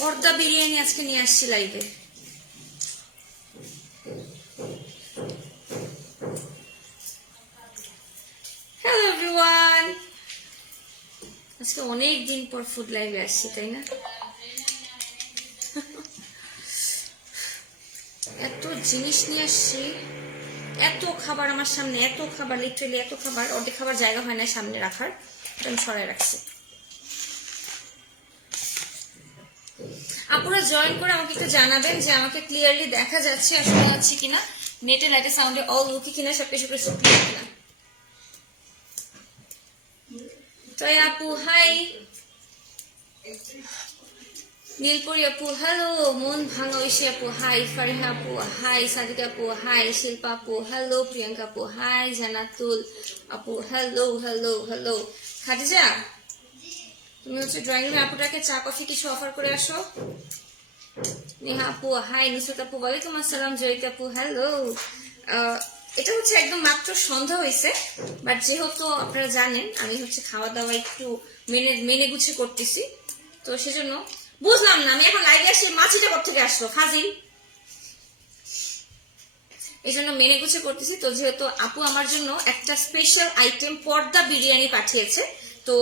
পর্দা বিরিয়ানি আজকে নিয়ে আসছি লাইভে। হ্যালো এভরিওয়ান, আজকে অনেক দিন পর ফুড লাইভে আসছি, তাই না? এত জিনিস নিয়ে আসছি, এত খাবার আমার সামনে, এত খাবার, লিটারেলি এত খাবার, অর্ধেক খাবার জায়গা হয় না সামনে রাখার, আমি সরাই রাখছি। আপনারা জয়েন করে আমাকে একটু জানাবেন যে আমাকে ক্লিয়ারলি দেখা যাচ্ছে আর শোনা যাচ্ছে কিনা, নেটে লাইটে সাউন্ডে অল ওকে কিনা, সবকিছু ক্লিয়ার কিনা। তয় আপু হাই, নীলপরি আপু হ্যালো, মন ভাঙা ঐশী আপু হাই, ফারিহা আপু হাই, সাদিকা আপু হাই, শিল্পা আপু হ্যালো, প্রিয়াঙ্কা আপু হাই, জানাতুল আপু হ্যালো হ্যালো হ্যালো। খাদিজা তুমি হচ্ছে ড্রয়িং রুমে আপুটাকে চা কফি কিছু অফার করে আসো। নেহা আপু হাই, নুসরাত আপু ওয়ালাইকুম আসসালাম, জয়িতা আপু হ্যালো। এটা হচ্ছে একদম মাত্র সন্ধ্যা হয়েছে, বাট যেহেতু আপনারা জানেন আমি হচ্ছে খাওয়া দাওয়া একটু মেনে গুছে করতেছি, তো সেজন্য বুঝলাম না আমি এখন লাইভে আসি, মাছিটা কোথেকে আসলো ফাজিল, এই জন্য মেনে গুছে করতেছি। তো যেহেতু আপু আমার জন্য একটা স্পেশাল আইটেম পর্দা বিরিয়ানি পাঠিয়েছে, তো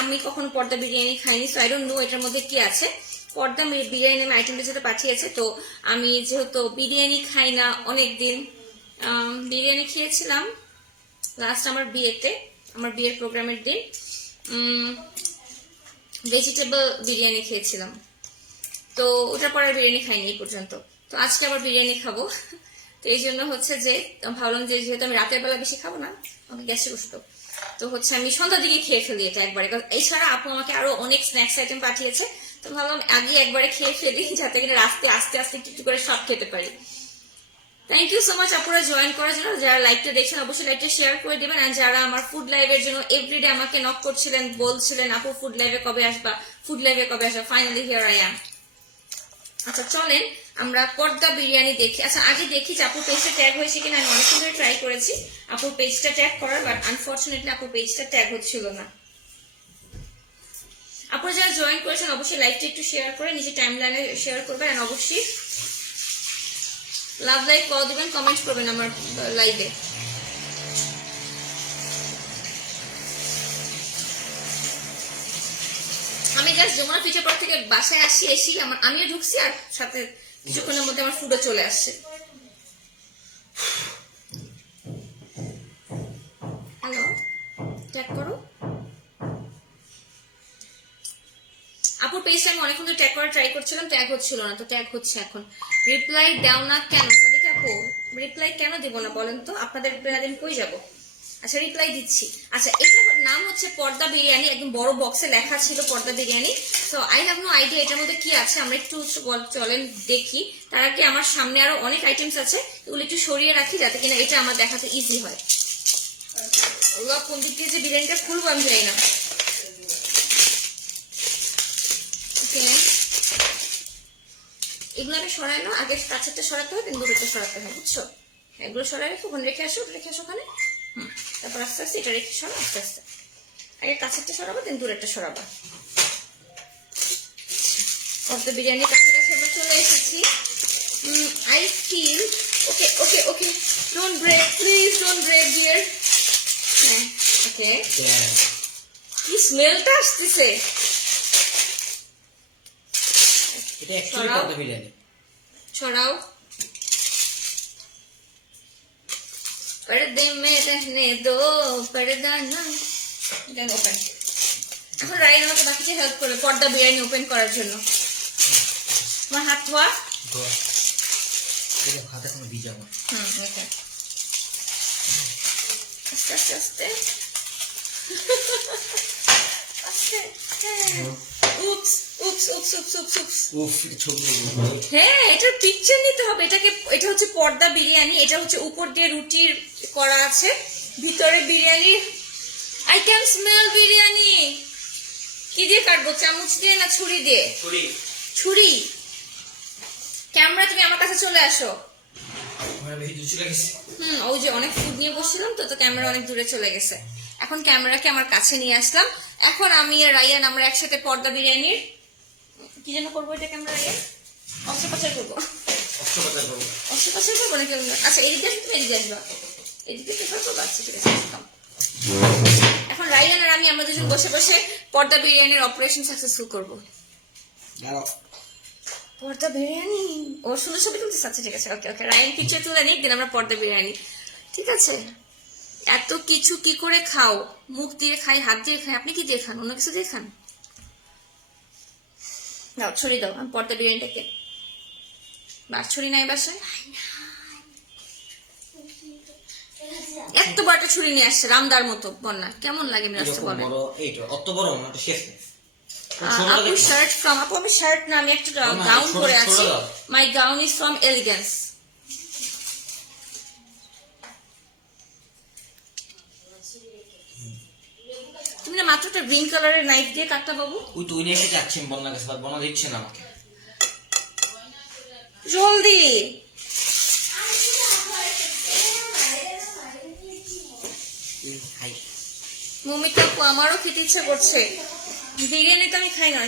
আমি কখনো পর্দা বিরিয়ানি খাইনি, সো আই ডোন্ট নো এটার মধ্যে কি আছে। পর্দা বিরিয়ানি নামে আইটেমটা যেটা পাঠিয়েছে, তো আমি যেহেতু বিরিয়ানি খাই না অনেকদিন, বিরিয়ানি খেয়েছিলাম লাস্ট আমার বিয়েতে, আমার বিয়ের প্রোগ্রামের দিন ভেজিটেবল বিরিয়ানি খেয়েছিলাম, তো ওটার পরে বিরিয়ানি খাইনি এই পর্যন্ত। তো আজকে আবার বিরিয়ানি খাবো, তো এই জন্য হচ্ছে যে ভাবলাম যে যেহেতু আমি রাতের বেলা বেশি খাবো না, আমাকে গ্যাসে বসতো, তো হচ্ছে আমি সন্ধ্যার দিকে খেয়ে ফেলি এটা একবারে। এছাড়া আপু আমাকে আরো অনেক স্ন্যাক্স আইটেম পাঠিয়েছে, তো ভাবলাম আগে একবারে খেয়ে ফেলি যাতে কিনা রাস্তে আস্তে আস্তে একটু করে সব খেতে পারি। থ্যাংক ইউ সো মাচ আপুরা জয়েন করার জন্য। যারা লাইভটা দেখছেন অবশ্যই লাইভটা শেয়ার করে দিবেন, আর যারা আমার ফুড লাইভের জন্য এভরিডে আমাকে নক করছিলেন, বলছিলেন আপু ফুড লাইভে কবে আসবা, ফুড লাইভে কবে আসবা, ফাইনালি হিয়ার আই অ্যাম। আচ্ছা চলেন আমরা পর্দা বিরিয়ানি দেখি। আচ্ছা আগে দেখি যে আপুর পেজটা ট্যাগ হয়েছে কিনা। আমি অনেক ধরে ট্রাই করেছি আপুর পেজটা ট্যাগ করার, বাট আনফরচুনেটলি আপুর পেজটা ট্যাগ হচ্ছিল না। আপুরা যারা জয়েন করেছেন অবশ্যই লাইভটা একটু শেয়ার করে নিজের টাইমলাইনে শেয়ার করবেন, আর অবশ্যই লাভ লাইক কল দিবেন, কমেন্ট করবেন আমার লাইভে। আমি জাস্ট যমুনা ফিচার পার্ক থেকে বাসায় এসি আমিও ঢুকছি, আর সাথে কিছুক্ষণের মধ্যে আমার ফুডও চলে আসছে। হ্যালো, ট্যাগ করো আপুর পেজটা। আমি অনেকক্ষণ ধরে ট্যাগ করার ট্রাই করছিলাম, ট্যাগ হচ্ছিল না, তো ট্যাগ হচ্ছে এখন। রিপ্লাই দাও না কেন সাদিকা আপু? রিপ্লাই কেন দিব না বলেন তো? আপনাদের রিপ্লাই না দিন কই যাবো? আচ্ছা রিপ্লাই দিচ্ছি। আচ্ছা এটার নাম হচ্ছে পর্দা বিরিয়ানি, একদম বড় বক্সে লেখা ছিল পর্দা biryani. So I have no idea এটার মধ্যে কি আছে, আমরা একটু চলেন দেখি। তার আগে আমার সামনে আরো অনেক আইটেমস আছে, এগুলো একটু সরিয়ে রাখি যাতে কিনা এটা আমার দেখাতে ইজি হয়। কোন দিক দিয়ে যে বিরিয়ানিটা খুলবো আমি জানি না। এগুলো আমি সরাই না, আগে কাছেরটা সরাতে হয়, কিন্তু দূরেরটা সরাতে হয়, বুঝছো? এগুলো সরাই রেখে ওখানে রেখে আসো ওখানে, তারপর আস্তে আস্তে এটা রেখে সরো, আস্তে আস্তে আগে কাছেরটা সরাবো, দেন দূরেরটা সরাবো। পর্দা বিরিয়ানির কাছাকাছি আমরা চলে এসেছি। I feel okay okay okay, don't break please, don't break dear. হ্যাঁ ওকে, কি স্মেলটা আসতেছে। এটা অ্যাকচুয়ালি পর্দা বিরিয়ানি। ছড়াও। पर्दे में रहने दो पर्दा ना। Then open. এখন রাইন আমাকে বাকিকে হেল্প করবে পর্দা বিরিয়ানি ওপেন করার জন্য। আমার হাত ধোয়া। এটা হাতে কোনো ভিজাবো। ওকে। আস্তে আস্তে আস্তে। আস্তে। উপস উপস উপস উপস উপস। উফ ছবি। হ্যাঁ এটার পিকচার নিতে হবে। এটা হচ্ছে পর্দা বিরিয়ানি, এটা হচ্ছে উপর দিয়ে রুটির করা আছে, ভিতরে biryani. I can smell biryani. কি দিয়ে কাটবো, চামচ দিয়ে না ছুরি দিয়ে? ছুরি। ক্যামেরা তুমি আমার কাছে চলে আসো। ওই যে অনেক ফুড নিয়ে বসছিলাম, তো ক্যামেরা অনেক দূরে চলে গেছে। এখন ক্যামেরাকে আমার কাছে নিয়ে আসলাম। এখন আমি আর রায়ান আমরা একসাথে পর্দা বিরিয়ানির কি যেন করবো এটাকে আমরা আগে অস্ত্রোপচার করবো। অস্ত্রোপচার করবো। অস্ত্রোপচার করবো নাকি আমরা? আচ্ছা এদিকে আসবে, তুমি এদিকে আসবা, এদিকে প্রেফার করবো। আচ্ছা ঠিক আছে, come. এখন রায়ান আর আমি আমরা দুজন বসে বসে পর্দা বিরিয়ানির অপারেশন সাকসেসফুল করবো। দাঁড়াও। পর্দা বিরিয়ানি ও সুন্দর ছবি তুলতেছে। আচ্ছা ঠিক আছে, ওকে ওকে, রায়ান পিকচার তুলে নিক, দিন আমরা পর্দা বিরিয়ানি। ঠিক আছে, এত কিছু কি করে খাও? মুখ দিয়ে খাই, হাত দিয়ে খাই, আপনি কি দিয়ে খান? অন্য কিছু দিয়ে খান? দাও ছড়ি দাও, আমি পর্দা বিরিয়ানিটাকে। বাস ছড়ি নাই বাসায়? এত বড়টা ছুরি নিয়ে আসছে রামদার মতো। বন্যা কেমন লাগে মিরাজটা এরকম বলেন? বড় এইটা অত বড় না, এটা শেষ নেই। আপু শার্ট ফ্রম, আপু আমি শার্ট না, আমি একটা গাউন পরে আছি। মাই গাউন ইজ ফ্রম এলিগেন্স। তুমি না মাত্র একটা গ্রিন কালারের নাইফ দিয়ে কাটটা বাবু। ওই তুই নিয়ে এসে যাচ্ছি বন্যা কাছে, বাট বন্যা দিচ্ছে না আমাকে। জলদি হাই মমিতা আপু, আমারও খেতে ইচ্ছে করছে। বিরিয়ানি তো আমি খাই না।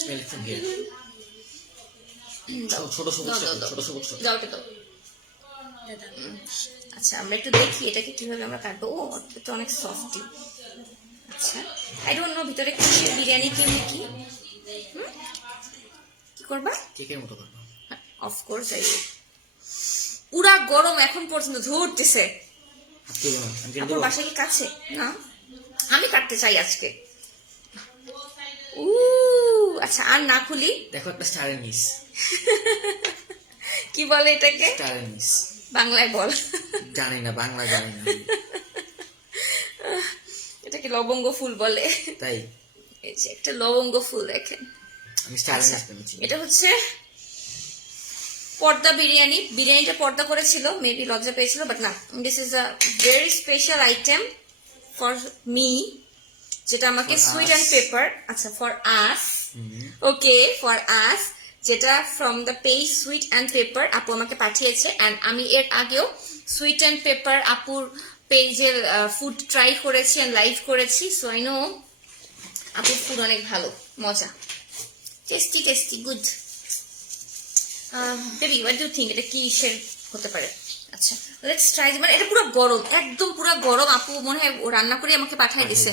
স্মেল খুব গিয়ে ছোট সবুজ ছোট সবুজ। দাও ওটা দাও। আচ্ছা আমরা একটু দেখি এটাকে কিভাবে আমরা কাটবো। ও এটা অনেক সফটি। আচ্ছা আই ডোন্ট নো ভিতরে কিসের বিরিয়ানি, কি কি কি করবা? কেকের মতো করবো। Of course I. পুরা গরম এখন পর্যন্ত ধরতেছে। আপনার বাসা কি কাছে? না আমি কাটতে চাই আজকে। আচ্ছা আর না খুলি। দেখো একটা স্টারের নিস। কি বলে এটাকে? স্টারের নিস। বাংলায় বল। জানি না, বাংলা জানি না। এটাকে লবঙ্গ ফুল বলে। তাই এই যে একটা লবঙ্গ ফুল দেখেন। আমি স্টারের নিস পেয়েছি। এটা হচ্ছে পর্দা বিরিয়ানি। বিরিয়ানিটা পর্দা করেছিল, মেবি লজ্জা পেয়েছিল, বাট না, this is a very special item for me, যেটা আমাকে সুইট অ্যান্ড পেপার, আচ্ছা for us, okay for us, যেটা from the page sweet and pepper আপু আমাকে পাঠিয়েছে। অ্যান্ড আমি এর আগেও সুইট অ্যান্ড পেপার আপুর পেজের ফুড ট্রাই করেছি অ্যান্ড লাইভ করেছি। সো আই নো আপুর ফুড অনেক ভালো, মজা, tasty tasty, good. Baby what do think এটা কি কিসের হতে পারে? আচ্ছা লেটস ট্রাই। মানে এটা পুরো গরম, একদম পুরো গরম। আপু মনে হয় ও রান্না করে আমাকে পাঠিয়ে দিছে।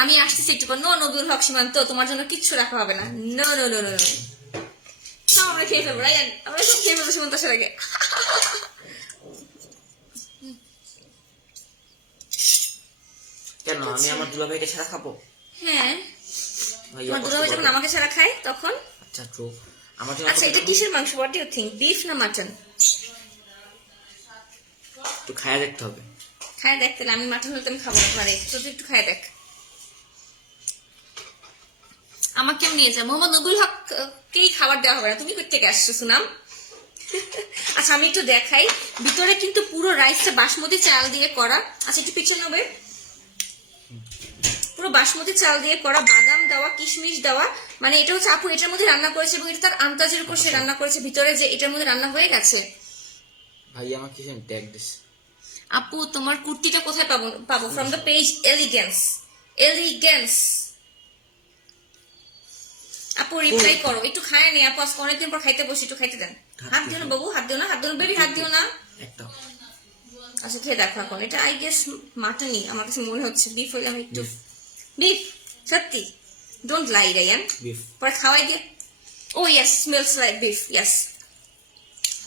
আমি আসতেছি একটু পর। নো নবীল হক সীমান্ত, তোমার জন্য কিচ্ছু রাখা হবে না। No no no no no, আমরা খেয়ে ফেলবো রাইয়ান, আমরা সব খেয়ে ফেলবো সীমান্ত আসার আগে। কেন আমি আমার দুলাভাইকে ছাড়া খাবো? হ্যাঁ তোমার দুলাভাই যখন আমাকে ছাড়া খায় তখন। আচ্ছা ট্রু। আমার জন্য আচ্ছা এটা কিসের মাংস? What do you think, beef না মাটন? একটু খায়া দেখতে হবে। খায় দেখ, তাহলে আমি মাটন হলে আমি খাবো না, মানে তো তুই একটু খায় দেখ। আমাকেও নিয়ে যা। মোহাম্মদ নবুল হক কেই খাবার দেওয়া হবে না, তুমি কোথা থেকে আসছো সুনাম? আচ্ছা আমি একটু দেখাই, ভিতরে কিন্তু পুরো রাইসটা বাসমতি চাল দিয়ে করা। আচ্ছা একটু পিছনে নেবে। পুরো বাসমতি চাল দিয়ে করা, বাদাম দেওয়া, কিশমিশ দেওয়া। মানে এটা হচ্ছে আপু এটার মধ্যে রান্না করেছে এবং এটা তার আন্দাজের উপর সে রান্না করেছে, ভিতরে যে এটার মধ্যে রান্না হয়ে গেছে। ভাই আমাকে কিছু ট্যাগ দিস। আপু তোমার কুর্তিটা কোথায় পাবো? From the page elegance. Elegance আপু রিপ্লাই করো। একটু খায় নি আপু, আজকে অনেকদিন পর খাইতে বসে, একটু খাইতে দেন। হাত দিও না বাবু, হাত দিও না, হাত দিও না বেবি, হাত দিও না। একটা আচ্ছা খেয়ে দেখো এখন। এটা আই গেস মাটনই আমার কাছে মনে হচ্ছে। বিফ হইলে আমি একটু বিফ, সত্যি ডোন্ট লাই রায়ান, বিফ পরে খাওয়াই দিয়ে। Oh yes, smells like beef, yes.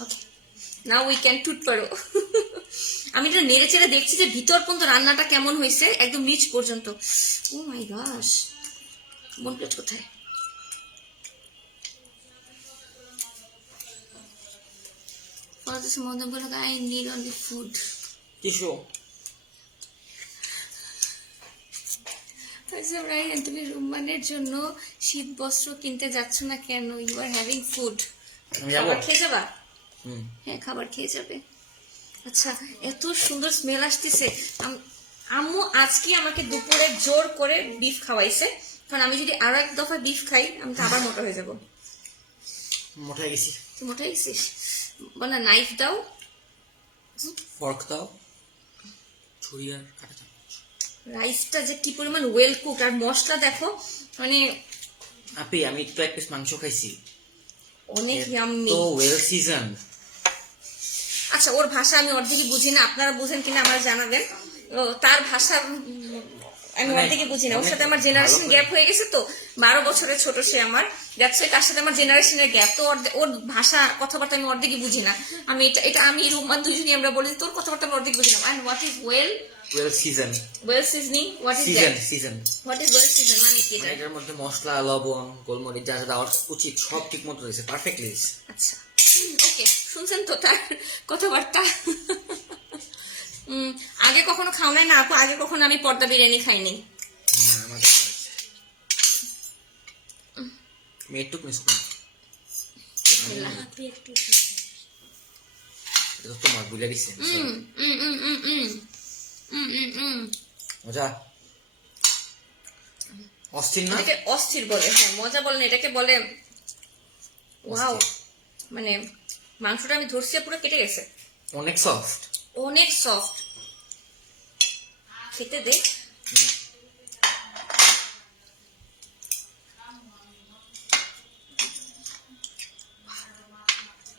Okay now we can টুট করো। আমি এটা নেড়ে চেড়ে দেখছি যে ভিতর পর্যন্ত রান্নাটা কেমন হয়েছে, একদম নিচ পর্যন্ত। ও মাই গশ, বোন প্লেট কোথায়? For this morning, I need only food. Tissue. আচ্ছা রায়ান, তুমি রুম্মানের জন্য শীত বস্ত্র কিনতে যাচ্ছ না কেন? You are having food. খাবার খেয়ে যাবা? হ্যাঁ খাবার খেয়ে যাবে। আচ্ছা এত সুন্দর স্মেল আসতেছে। আম্মু আজকে আমাকে দুপুরে জোর করে বিফ খাওয়াইছে, কারণ আমি যদি আরো এক দফা বিফ খাই আমি তো আবার মোটা হয়ে যাবো। মোটা হয়ে গেছি। তুই মোটা হয়ে গেছিস? বলা নাইফ দাও, ফর্ক দাও, ছুরি আর কাঁটা চামচ। রাইসটা যে কি পরিমাণ ওয়েল কুক, আর মশলা দেখো মানে আপি আমি একটু এক পিস মাংস খাইছি, অনেক ইয়াম্মি। তো ওয়েল সিজন। আচ্ছা, ওর ভাষা আমি অর্ধেকই বুঝি না, আপনারা বুঝেন কিনা আমার জানাবেন। ও, তার ভাষা আমি মানে অর্ধেকই বুঝি না। ওর অনেক সাথে আমার ভালো জেনারেশন করে- গ্যাপ হয়ে গেছে, তো 12 বছরের ছোট সে আমার, যাচ্ছে তার সাথে আমার জেনারেশনের গ্যাপ, তো ওর ভাষা কথাবার্তা আমি অর্ধেকই বুঝি না। আমি এটা আমি রুমান দুজনই আমরা বলি তোর কথাবার্তা আমি অর্ধেক বুঝি না। And what is well season, seasoning, what is season that, season what is well season মানে কি এটা? মানে এটার মধ্যে মশলা, লবণ, গোলমরিচ যা যা দেওয়ার উচিত সব ঠিক মতো দিয়েছে, পারফেক্টলি। আচ্ছা, ওকে, শুনছেন তো তার কথাবার্তা। আগে কখনো খাও নাই না আপু? আগে কখনো আমি পর্দা বিরিয়ানি খাইনি। না আমাদের খাওয়াচ্ছে। আমি একটু মিস করি, এটা তো তোমার বুঝে দিচ্ছে। মজা অস্থির না? এটাকে অস্থির বলে, হ্যাঁ মজা বলে না, এটাকে বলে ওয়াও। মানে মাংসটা আমি ধরছি পুরো কেটে গেছে, অনেক সফট। অনেক সফট, খেতে দে।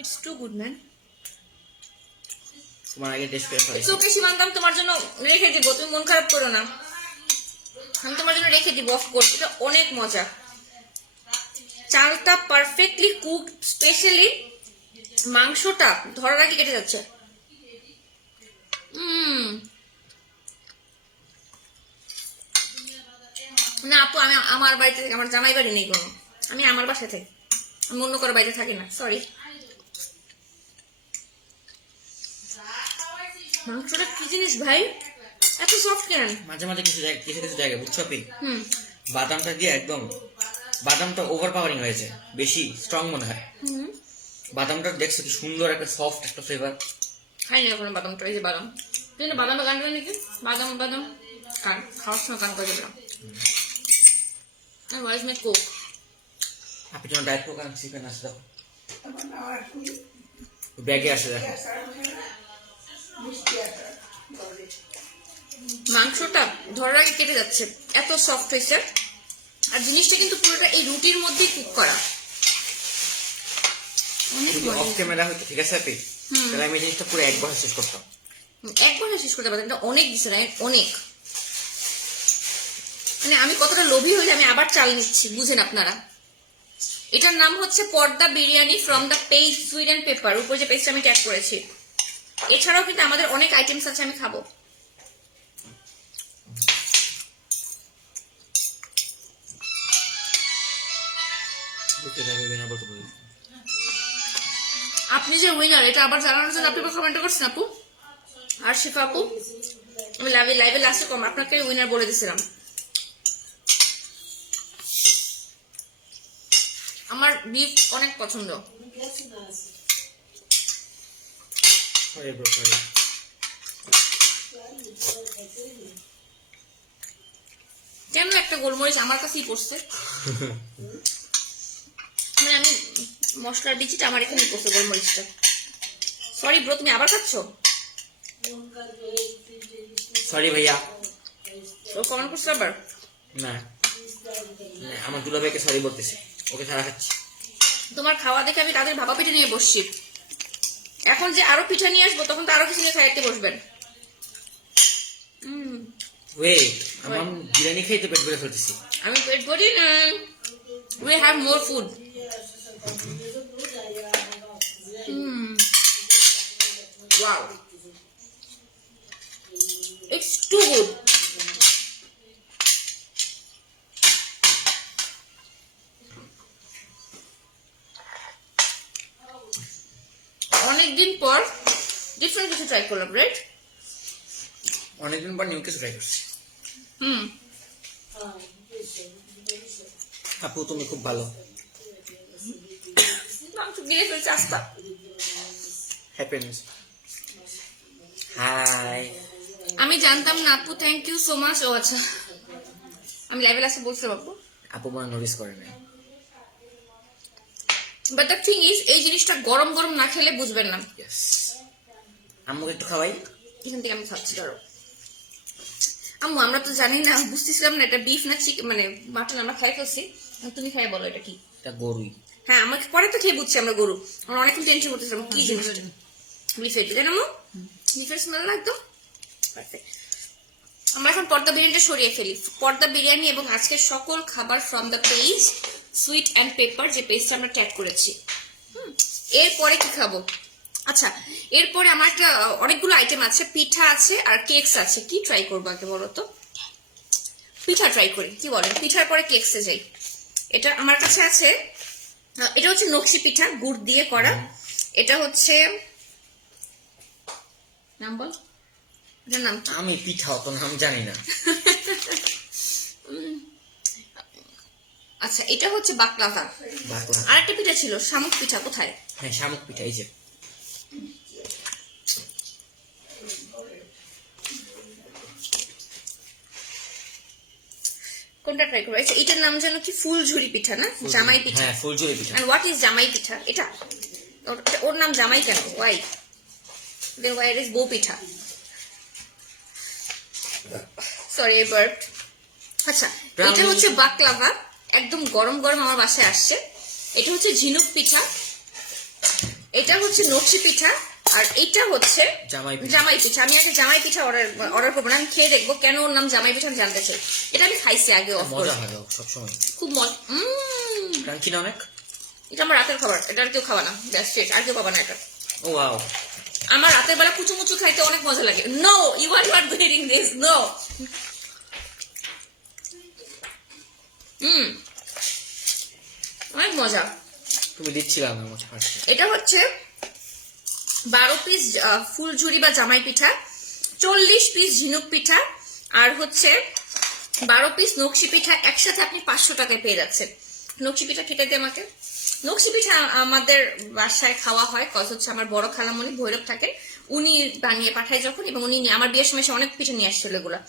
It's too good man. তোমার আগে টেস্ট করে ফেলেছি। ইটস ওকে সীমান্তম, তোমার জন্য রেখে দিব, তুমি মন খারাপ করো না, আমি তোমার জন্য রেখে দিব অফ কোর্স। এটা অনেক মজা, চালটা পারফেক্টলি কুক, স্পেশালি মাংসটা ধরার আগে কেটে যাচ্ছে। না আপু, আমি আমার বাড়িতে, আমার জামাই বাড়ি নেই কোনো, আমি আমার বাসায় থাকি, আমি অন্য কারো বাড়িতে থাকি না, সরি। মাংসটা কি জিনিস ভাই, এত সফট কেন? মাঝে মাঝে কিছু জায়গায় বুঝছো আপনি, হুম বাদামটা দিয়ে একদম, বাদামটা ওভার পাওয়ারিং হয়েছে, বেশি স্ট্রং মনে হয়। হুম বাদামটা দেখছো কি সুন্দর একটা সফট একটা ফ্লেভার। খাইনি এখন বাদামটা, এই যে বাদাম, তুই না বাদাম গান করে নাকি? বাদাম বাদাম কান খাওয়ার সময় গান করে দিলাম। ওয়াইজ মে কোক। আপনি তোমার ডায়েট প্রোগ্রাম চিকেন আছে দেখো, ব্যাগে আছে দেখো। মাংসটা ধরার আগে কেটে যাচ্ছে, এত সফট হয়েছে, আর জিনিসটা কিন্তু পুরোটা এই রুটির মধ্যেই কুক করা, অনেক যদি মজা। অফ ক্যামেরা হইতো ঠিক আছে আপনি, তাহলে আমি এই জিনিসটা পুরো একবার শেষ করতাম। একবার শেষ করতে পারতাম, এটা অনেক দিচ্ছে না, অনেক। মানে আমি কতটা লোভী হয়ে আমি আবার চাল নিচ্ছি, বুঝেন আপনারা। এটার নাম হচ্ছে পর্দা biryani from the page sweet and paper, উপর যে পেজটা আমি ট্যাগ করেছি। এছাড়াও কিন্তু আমাদের অনেক আইটেমস আছে, আমি খাবো। আপনি যে উইনার, এটা আবার জানানোর জন্য আপনি কমেন্ট করছেন আপু, আর শিফা আপু, আমি লাইভে লাস্টে কম আপনাকে উইনার বলে দিছিলাম। আমার বিফ অনেক পছন্দ। Sorry bro, sorry. কেন একটা গোলমরিচ আমার কাছেই পড়ছে, মানে আমি মশলার বিচিটা আমার এখানেই পড়ছে গোলমরিচটা। সরি ব্রো, তুমি আবার খাচ্ছ? সরি ভাইয়া। ও কমেন্ট করছে আবার? না না, আমার দুলাভাইকে সরি বলতেছি, ওকে ছাড়া খাচ্ছি। তোমার খাওয়া দেখে আমি তাদের ভাপা পিঠে নিয়ে বসছি, এখন যে আরো পিঠা নিয়ে আসবো তখন তো আরো কিছু নিয়ে খাইতে বসবেন। ওয়েট, আমার বিরিয়ানি খাইতে পেট ভরে ফেলতেছি। আমি পেট ভরি না, we have more food. Wow, it's too good. অনেকদিন পর ডিফারেন্ট কিছু ট্রাই করলাম, রাইট? অনেকদিন পর নিউ কিছু ট্রাই করছি। আপু তুমি খুব ভালো। মাংস গিলে ফেলছে আস্তা। হ্যাপিনেস। হাই। আমি জানতাম না আপু, থ্যাংক ইউ সো মাচ। ও আচ্ছা, আমি লাইভে লাস্টে বলতে পারবো, আপু মনে নোটিস করে নাই। বাট দ্য থিং ইজ, এই জিনিসটা গরম গরম না খেলে বুঝবেন না। ইয়েস, আম্মুকে একটু খাওয়াই। এখান থেকে আমি খাচ্ছি, ধরো আম্মু আমরা তো জানি না, বুঝতেছিলাম না এটা বিফ না চিকেন মানে মাটন, আমরা খাই ফেলছি। তুমি খাই বলো এটা কি? এটা গরুই। হ্যাঁ আমাকে পরে তো খেয়ে বুঝছি আমরা গরু। আমরা অনেকক্ষণ টেনশন করতেছিলাম কি জিনিস বিফের, তাই না আম্মু? বিফের স্মেল না একদম পারফেক্ট। আমরা এখন পর্দা বিরিয়ানিটা সরিয়ে ফেলি। পর্দা বিরিয়ানি এবং আজকের সকল খাবার from the page sweet and Pepper, যে পেজটা আমরা ট্যাগ করেছি। এরপরে কি খাবো? আচ্ছা এরপরে আমার একটা অনেকগুলো আইটেম আছে, পিঠা আছে আর কেকস আছে। কি ট্রাই করবো আগে বলো তো? পিঠা ট্রাই করি, কি বলেন? পিঠার পরে কেকসে যাই। এটা আমার কাছে আছে, এটা হচ্ছে নকশি পিঠা, গুড় দিয়ে করা। এটা হচ্ছে নাম বল, এটার নাম কি? আমি পিঠা অত নাম জানি না। আচ্ছা এটা হচ্ছে বাকলাভা। বাকলা। আর একটা পিঠা ছিল শামুক পিঠা, কোথায়? হ্যাঁ শামুক পিঠা, এই যে। কোনটা ট্রাই করবো? আচ্ছা এটার নাম যেন কি, ফুলঝুরি পিঠা না? জামাই পিঠা। হ্যাঁ ফুলঝুরি পিঠা। And what is জামাই পিঠা? এটা ওর নাম জামাই কেন? Why? Then why it is বউ পিঠা? Sorry I burped. আচ্ছা এটা হচ্ছে বাকলাভা, একদম গরম গরম আমার বাসায় আসছে। এটা হচ্ছে ঝিনুক পিঠা, এটা হচ্ছে নকশি পিঠা, আর এটা হচ্ছে জামাই পিঠা। আমি আগে জামাই পিঠা অর্ডার করবো না, আমি খেয়ে দেখবো কেন ওর নাম জামাই পিঠা, আমি জানতে চাই। এটা আমি খাইছি আগে, মজা হয় সবসময়, খুব মজা। ক্রাঞ্চি না অনেক। এটা আমার রাতের খাবার, এটা আর কেউ খাওয়া না, জাস্ট শেষ, আর কেউ পাবা না এটা। ও ওয়াও, আমার রাতের বেলা কুচু মুচু খাইতে অনেক মজা লাগে। No you are not doing this, no. অনেক মজা। তুমি দিচ্ছিলা না আমাকে ফার্স্টে। এটা হচ্ছে 12 পিস ফুলঝুরি বা জামাই পিঠা, 40 পিস ঝিনুক পিঠা, আর হচ্ছে 12 পিস নকশি পিঠা। একসাথে আপনি 500 টাকায় পেয়ে যাচ্ছেন। নকশি পিঠা খেতে দিয়ে আমাকে। নকশি পিঠা আমাদের বাসায় খাওয়া হয়, কজ হচ্ছে আমার বড় খালামণি ভৈরব থাকেন, উনি বানিয়ে পাঠায় যখন, এবং উনি আমার বিয়ের সময় অনেক পিঠা নিয়ে আসছিল এগুলা,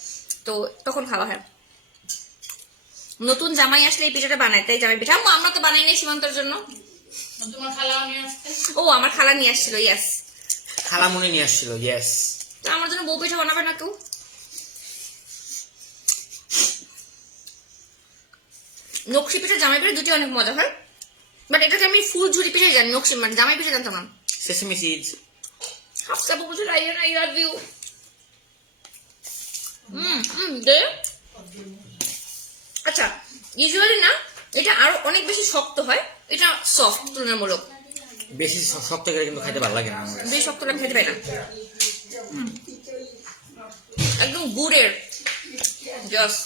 তো তখন খাওয়া হয়। নতুন জামাই আসলে এই পিঠাটা বানায়, তাই জামাই পিঠা। আমরা তো বানাই নাই সীমান্তর জন্য। তোমার খালাও নিয়ে আসতে? ও আমার খালা নিয়ে আসছিল, ইয়াস। খালামুনি নিয়ে আসছিল, ইয়েস। তো আমার জন্য বউ পিঠা বানাবে না কেউ? নকশি পিঠা জামাই পিঠা দুটি অনেক মজা হয়, বাট এটাকে আমি ফুল ঝুরি পিঠা জানি, নকশি মানে জামাই পিঠা জানতাম না। Sesame seeds. হাফসা বলছে আই লাভ ইউ। দে। আচ্ছা ইউজুয়ালি না, এটা আরো অনেক বেশি শক্ত হয়, এটা সফট তুলনামূলক। বেশি শক্ত করে কিন্তু খাইতে ভালো লাগে না আমার। বেশি শক্ত আমি খেতে পাই না। একদম গুড়ের জাস্ট।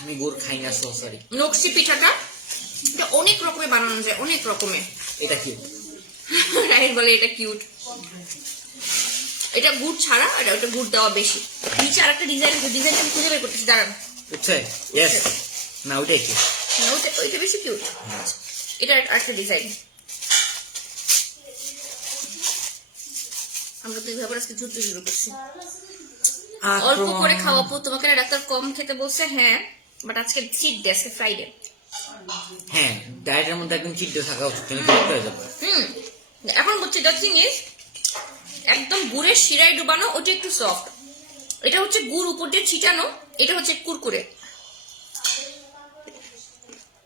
আমি গুড় খাই না, সো সরি। নকশি পিঠাটা এটা অনেক রকমের বানানো যায়, অনেক রকমের। এটা কি? রাইট বলে এটা কিউট। এটা গুড় ছাড়া, আর ওটা গুড় দেওয়া বেশি। নিচে আরেকটা ডিজাইন আছে, ডিজাইনটা আমি খুঁজে বের করতেছি, দাঁড়ান। বুঝছে? ইয়েস। না ওইটাই কি? না ওইটা বেশি কিউট। এটা আরেকটা ডিজাইন। আমরা তো এইভাবে আজকে যুদ্ধ শুরু করছি। অল্প করে খাওয়াবো তোমাকে না, ডাক্তার কম খেতে বলছে। হ্যাঁ বাট আজকে চিট ডে, আজকে ফ্রাইডে। হ্যাঁ ডায়েটের মধ্যে একদম চিট ডে থাকা উচিত, তুমি ফেল হয়ে যাবে। এখন বলছি দ্য থিং ইজ, একদম গুড়ের শিরায় ডুবানো, ওটা একটু সফট। এটা হচ্ছে গুড় উপর দিয়ে ছিটানো, এটা হচ্ছে কুরকুরে।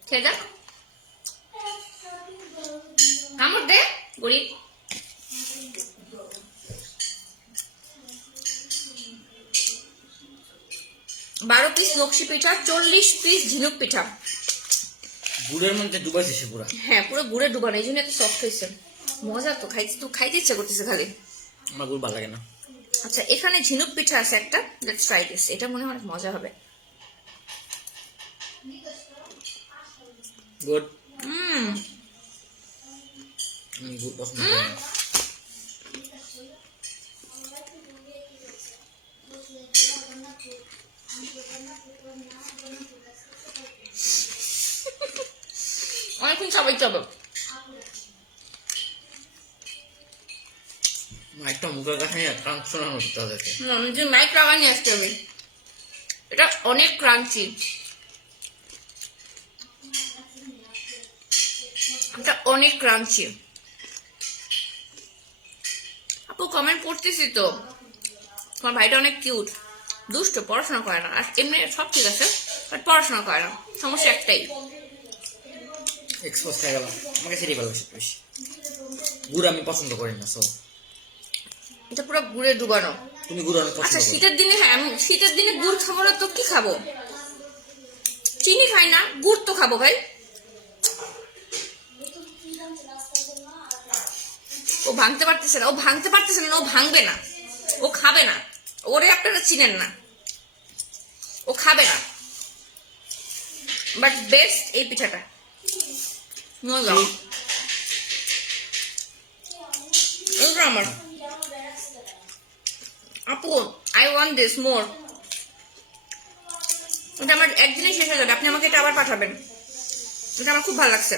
খেয়ে দেখ, কামড় দে গড়ি। বারো পিস নকশি পিঠা, 40 পিস ঝিনুক পিঠা। গুড়ের মধ্যে ডুবাইছে সে পুরা। হ্যাঁ পুরো গুড়ে ডুবানো, এই জন্য এত সফট হয়েছে। মজা তো, খাইতে ইচ্ছা করতেছে খালি। আমার গুড় ভালো লাগে না। আচ্ছা এখানে ঝিনুক পিঠা আছে একটা, লেটস ট্রাই দিস। এটা মনে হয় অনেক মজা হবে। গুড। গুড় পছন্দ করি না। অনেকক্ষণ সবাই যাবে। একটা মুখের কাছে নিয়ে কান শোনানো হচ্ছে তাদেরকে। নিজের মাইক লাগা নিয়ে আসতে হবে। এটা অনেক ক্রাঞ্চি, এটা অনেক ক্রাঞ্চি। আপু কমেন্ট পড়তেছি তো, তোমার ভাইটা অনেক কিউট। দুষ্ট, পড়াশোনা করে না। আর এমনি সব ঠিক আছে, বাট পড়াশোনা করে না, সমস্যা একটাই। এক্সপোজ হয়ে গেল, আমাকে সেটাই ভালো লাগছে বেশি। গুড় আমি পছন্দ করি না, সো এটা পুরো গুড়ে ডুবানো। তুমি গুড় অনেক আচ্ছা, পছন্দ করো। শীতের দিনে, হ্যাঁ আমি শীতের দিনে গুড় খাবো না তো কি খাবো? চিনি খাই না, গুড় তো খাবো ভাই। ও ভাঙতে পারতেছে না, ও ভাঙতে পারতেছে না, ও ভাঙবে না, ও খাবে না। ওরে আপনারা চিনেন না, ও খাবে না। বাট বেস্ট এই পিঠাটা, মজা। এইটা আমার আপু, আই ওয়ান্ট দিস মোর। এটা আমার একদিনে শেষ হয়ে যাবে, আপনি আমাকে এটা আবার পাঠাবেন। এটা আমার খুব ভালো লাগছে।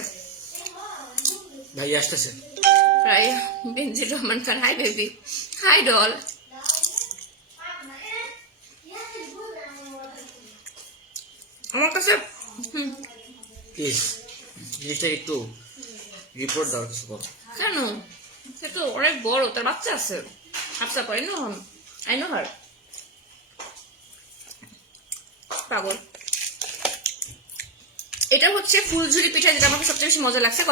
ভাই আসতেছে। Hi, Benji Roman Khan. Hi, baby. Hi, doll. আমার কাছে প্লিজ জিনিসটা একটু রিপোর্ট দাও, কিছু বলো। কেন, সে তো অনেক বড়, তার বাচ্চা আছে। আচ্ছা, আই নো হার। পাগল। এটা হচ্ছে ফুলঝুরি পিঠা, যেটা আমাকে সবচেয়ে বেশি মজা লাগছে।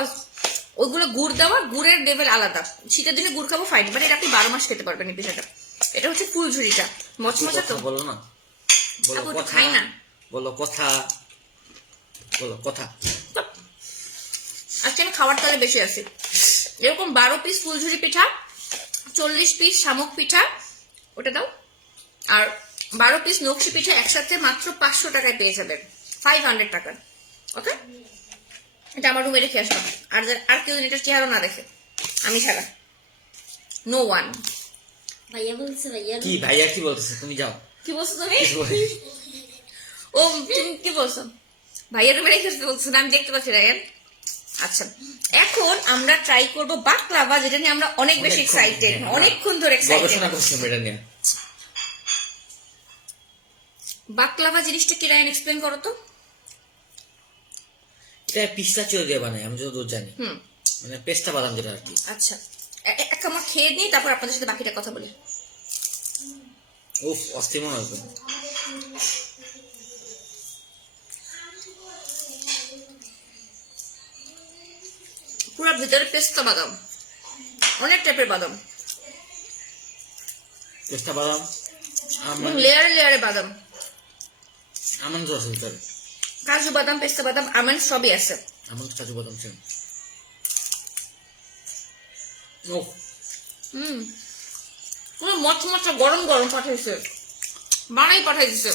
ওইগুলো গুড় দেওয়া, গুড়ের লেভেল আলাদা। শীতের দিনে গুড় খাবো ফাইন, বাট এটা আপনি 12 মাস খেতে পারবেন এই পিঠাটা। এটা হচ্ছে ফুলঝুরিটা, মচমচা তো। বলো না, বলো আপু তো কথা, খাই না। বলো কথা, বলো কথা। আজকে আমি খাওয়ার তালে বেশি আছি। এরকম 12 পিস ফুলঝুরি পিঠা, 40 পিস শামুক পিঠা, ওটা দাও, আর 12 পিস নকশি পিঠা একসাথে মাত্র 500 টাকায় পেয়ে যাবেন, 500 টাকা। ওকে, এটা আমার রুমে রেখে আসলাম। আর কেউ এটা চেহারা না দেখে, আমি ছাড়া, নো ওয়ান। ভাইয়া বলছে, ভাইয়া কি ভাইয়া কি বলতেছে? তুমি যাও। কি বলছো তুমি? কিছু বলে। ও তুমি কি বলছো? ভাইয়ের রুমে রেখে বলছো না, আমি দেখতে পাচ্ছি রায়ান। আচ্ছা, এখন আমরা ট্রাই করব বাকলাভা, যেটা নিয়ে আমরা অনেক বেশি এক্সাইটেড, অনেকক্ষণ ধরে এক্সাইটেড। গবেষণা করছিলাম এটা নিয়ে। বাকলাভা জিনিসটা কি রায়ান, এক্সপ্লেন করো তো। এটা পিস্তাচিও দিয়ে বানায়, আমি যতদূর জানি। হুম, মানে পেস্তা বাদাম যেটা আর কি। আচ্ছা, এক কামড় খেয়ে নিই, তারপর আপনাদের সাথে বাকিটা কথা বলি। উফ, অস্থির মনে হতো। পুরো ভিতরে পেস্তা বাদাম, অনেক টাইপের বাদাম, পেস্তা বাদাম, লেয়ারে লেয়ারে বাদাম, আমন্ড আছে ভিতরে। কাজু বাদাম, পেস্তা বাদাম, আমন্ড সবই আছে। আমন্ড, কাজু বাদাম ছিল। উফ, পুরো মচমচা গরম গরম পাঠাইছে, বানাই পাঠাইছে।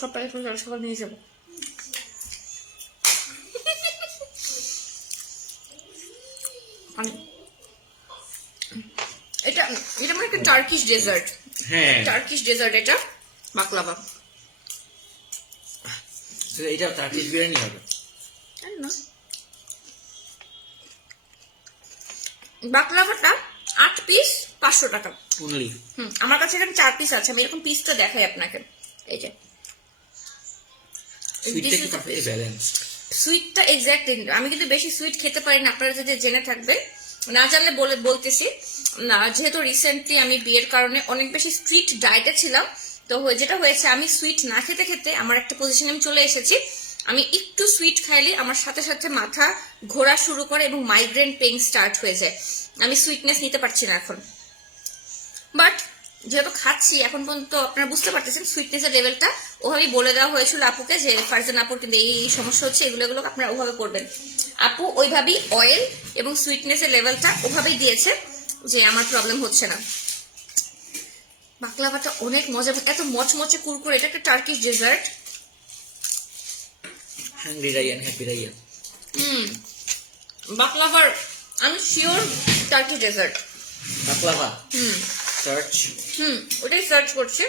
সব প্যাকেট সকাল নিয়ে যাবো। এটা এটা মানে একটা টার্কিশ ডেজার্ট। হ্যাঁ, টার্কিশ ডেজার্ট এটা বাকলাভা। এটা টার্কিশ বিরিয়ানি হবে। জানি না, বাকলাভাটা 8 পিস 500 টাকা অনলি। আমার কাছে এখানে 4 পিস আছে, আমি এরকম পিসটা দেখাই আপনাকে। এই যে সুইটটা কি পারফেক্টলি ব্যালেন্স। সুইটটা এক্স্যাক্টলি, আমি কিন্তু বেশি সুইট খেতে পারি না, আপনারা যদি জেনে থাকবেন, না জানলে বলতেছি না। যেহেতু রিসেন্টলি আমি বিয়ের কারণে অনেক বেশি স্ট্রিক্ট ডায়েটে ছিলাম, তো যেটা হয়েছে, আমি সুইট না খেতে খেতে আমার একটা পজিশনে আমি চলে এসেছি। আমি একটু সুইট খাইলে আমার সাথে সাথে মাথা ঘোরা শুরু করে এবং মাইগ্রেন পেইন স্টার্ট হয়ে যায়। আমি সুইটনেস নিতে পারছি না এখন, বাট যেহেতু খাচ্ছি এখন পর্যন্ত আপনারা বুঝতে পারতেছেন সুইটনেসের লেভেলটা ওভাবেই বলে দেওয়া হয়েছিল আপুকে, যে ফারজান আপুর কিন্তু এই সমস্যা হচ্ছে, এগুলো আপনারা ওভাবে করবেন। আপু ওইভাবেই অয়েল এবং সুইটনেসের লেভেলটা ওভাবেই দিয়েছে, যে আমার প্রবলেম হচ্ছে না। বাকলাভাটা অনেক মজা, এত মচমচে কুরকুরে, এটা একটা Turkish dessert. Hungry Rayyan, happy Rayyan. বাকলাভার আমি sure Turkish dessert. Baklava search. ওটাই সার্চ করছি।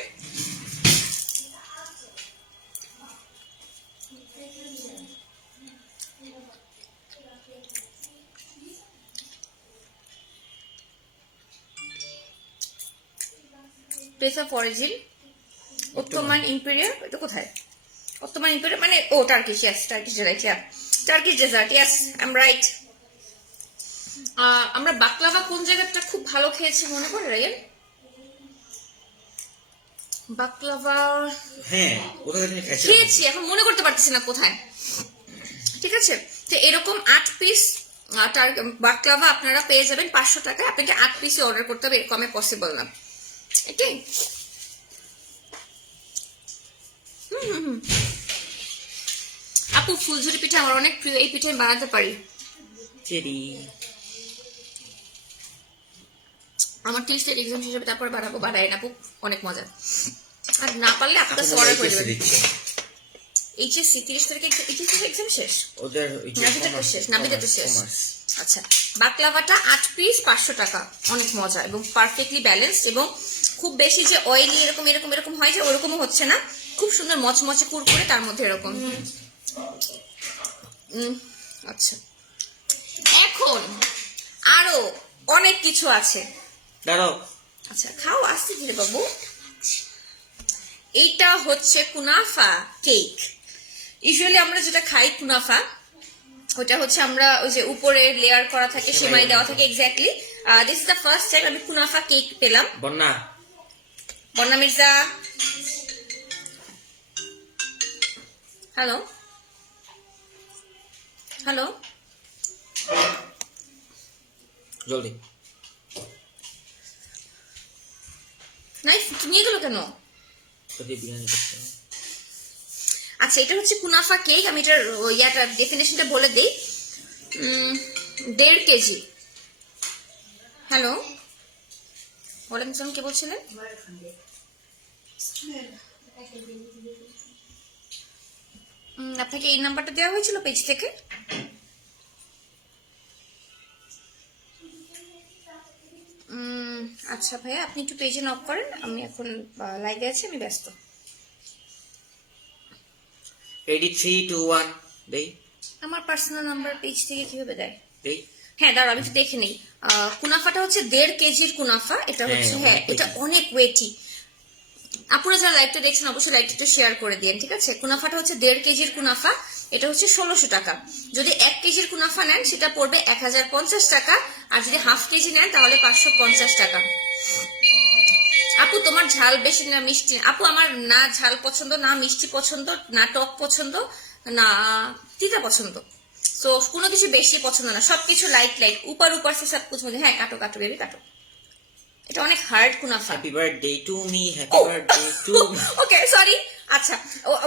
Place of origin Ottoman empire, এটা কোথায়? অত্টোমান ইম্পেরিয়ার মানে Turkish, yes Turkish dessert, Turkish dessert, yes I am right. আমরা বাকলাভা কোন জায়গাটা খুব ভালো খেয়েছি মনে পড়ে রাইয়ান? বাকলাভা হ্যাঁ কোথা থেকে খাইছিলাম খেয়েছি, এখন মনে করতে পারতেছি না কোথায়। ঠিক আছে, তো এরকম 8 পিস বাকলাভা আপনারা পেয়ে যাবেন 500 টাকায়। আপনাকে 8 পিসই অর্ডার করতে হবে, এর কমে পসিবল না। এটাই। আপু ফুলঝুরি পিঠা আমার অনেক প্রিয়, এই পিঠা আমি বানাতে পারি। চেরি আমার 30 তারিখ এক্সাম শেষ হবে, তারপর বানাবো, বানাই না আপু, অনেক মজা। আর না পারলে আপনার কাছে অর্ডার করে দেবেন। এইচএসসি 30 তারিখে এইচএসসি এক্সাম শেষ, ওদের নাবিটা তো শেষ, নাবিটা তো শেষ। আচ্ছা, বাকলাভাটা 8 পিস 500 টাকা, অনেক মজা এবং পারফেক্টলি ব্যালেন্সড, এবং খুব বেশি যে অয়েলি এরকম এরকম এরকম হয় যে ওরকমও হচ্ছে না, খুব সুন্দর মচমচে কুরকুরে, তার মধ্যে এরকম। আচ্ছা, এখন আরো অনেক কিছু আছে। দাঁড়াও আচ্ছা খাও আসতে ধীরে বাবু। এইটা হচ্ছে কুনাফা কেক। ইউজুয়ালি আমরা যেটা খাই কুনাফা, ওটা হচ্ছে আমরা ওই যে উপরে লেয়ার করা থাকে, সেমাই দেওয়া থাকে। Exactly this is the first time আমি কুনাফা কেক পেলাম। বন্যা বন্যা মির্জা, হ্যালো হ্যালো, জলদি নাই নিয়ে গেলো কেন? যদি বিরিয়ানি করতে হয়। আচ্ছা, এটা হচ্ছে কুনাফা কেক। আমি এটার ইয়াটা ডেফিনেশনটা বলে দিই। 1.5 কেজি। হ্যালো, ওয়ালাইকুম আসসালাম, কে বলছিলেন? আপনাকে এই নাম্বারটা দেওয়া হয়েছিল পেজ থেকে? আচ্ছা ভাইয়া, আপনি একটু পেজে নক করেন, আমি এখন লাইভে আছি, আমি ব্যস্ত। রেডি 3 2 1 দেই আমার পার্সোনাল নাম্বার পেজ থেকে কিভাবে দেয়? দেই হ্যাঁ দাঁড়া, আমি একটু দেখে নেই। কুনাফাটা হচ্ছে 1.5 কেজির কুনাফা। এটা হচ্ছে, হ্যাঁ অনেক এটা অনেক ওয়েটি। আপনারা যারা লাইভটা দেখছেন অবশ্যই লাইভটা একটু শেয়ার করে দিন, ঠিক আছে? কুনাফাটা হচ্ছে 1.5 কেজির কুনাফা, এটা হচ্ছে 1600 টাকা। যদি 1 কেজির কুনাফা নেন সেটা পড়বে 1050 টাকা, আর যদি হাফ কেজি নেন তাহলে 550 টাকা। আপু তোমার ঝাল বেশি না মিষ্টি? আপু আমার না ঝাল পছন্দ, না মিষ্টি পছন্দ, না টক পছন্দ, না তিতা পছন্দ। তো কোনো কিছু বেশি পছন্দ না, সবকিছু লাইট লাইট, উপর উপর সে সব কিছু। হ্যাঁ কাটো কাটো বেবি কাটো। এটা অনেক hard kunafa. Happy birthday to me, happy birthday to okay sorry. আচ্ছা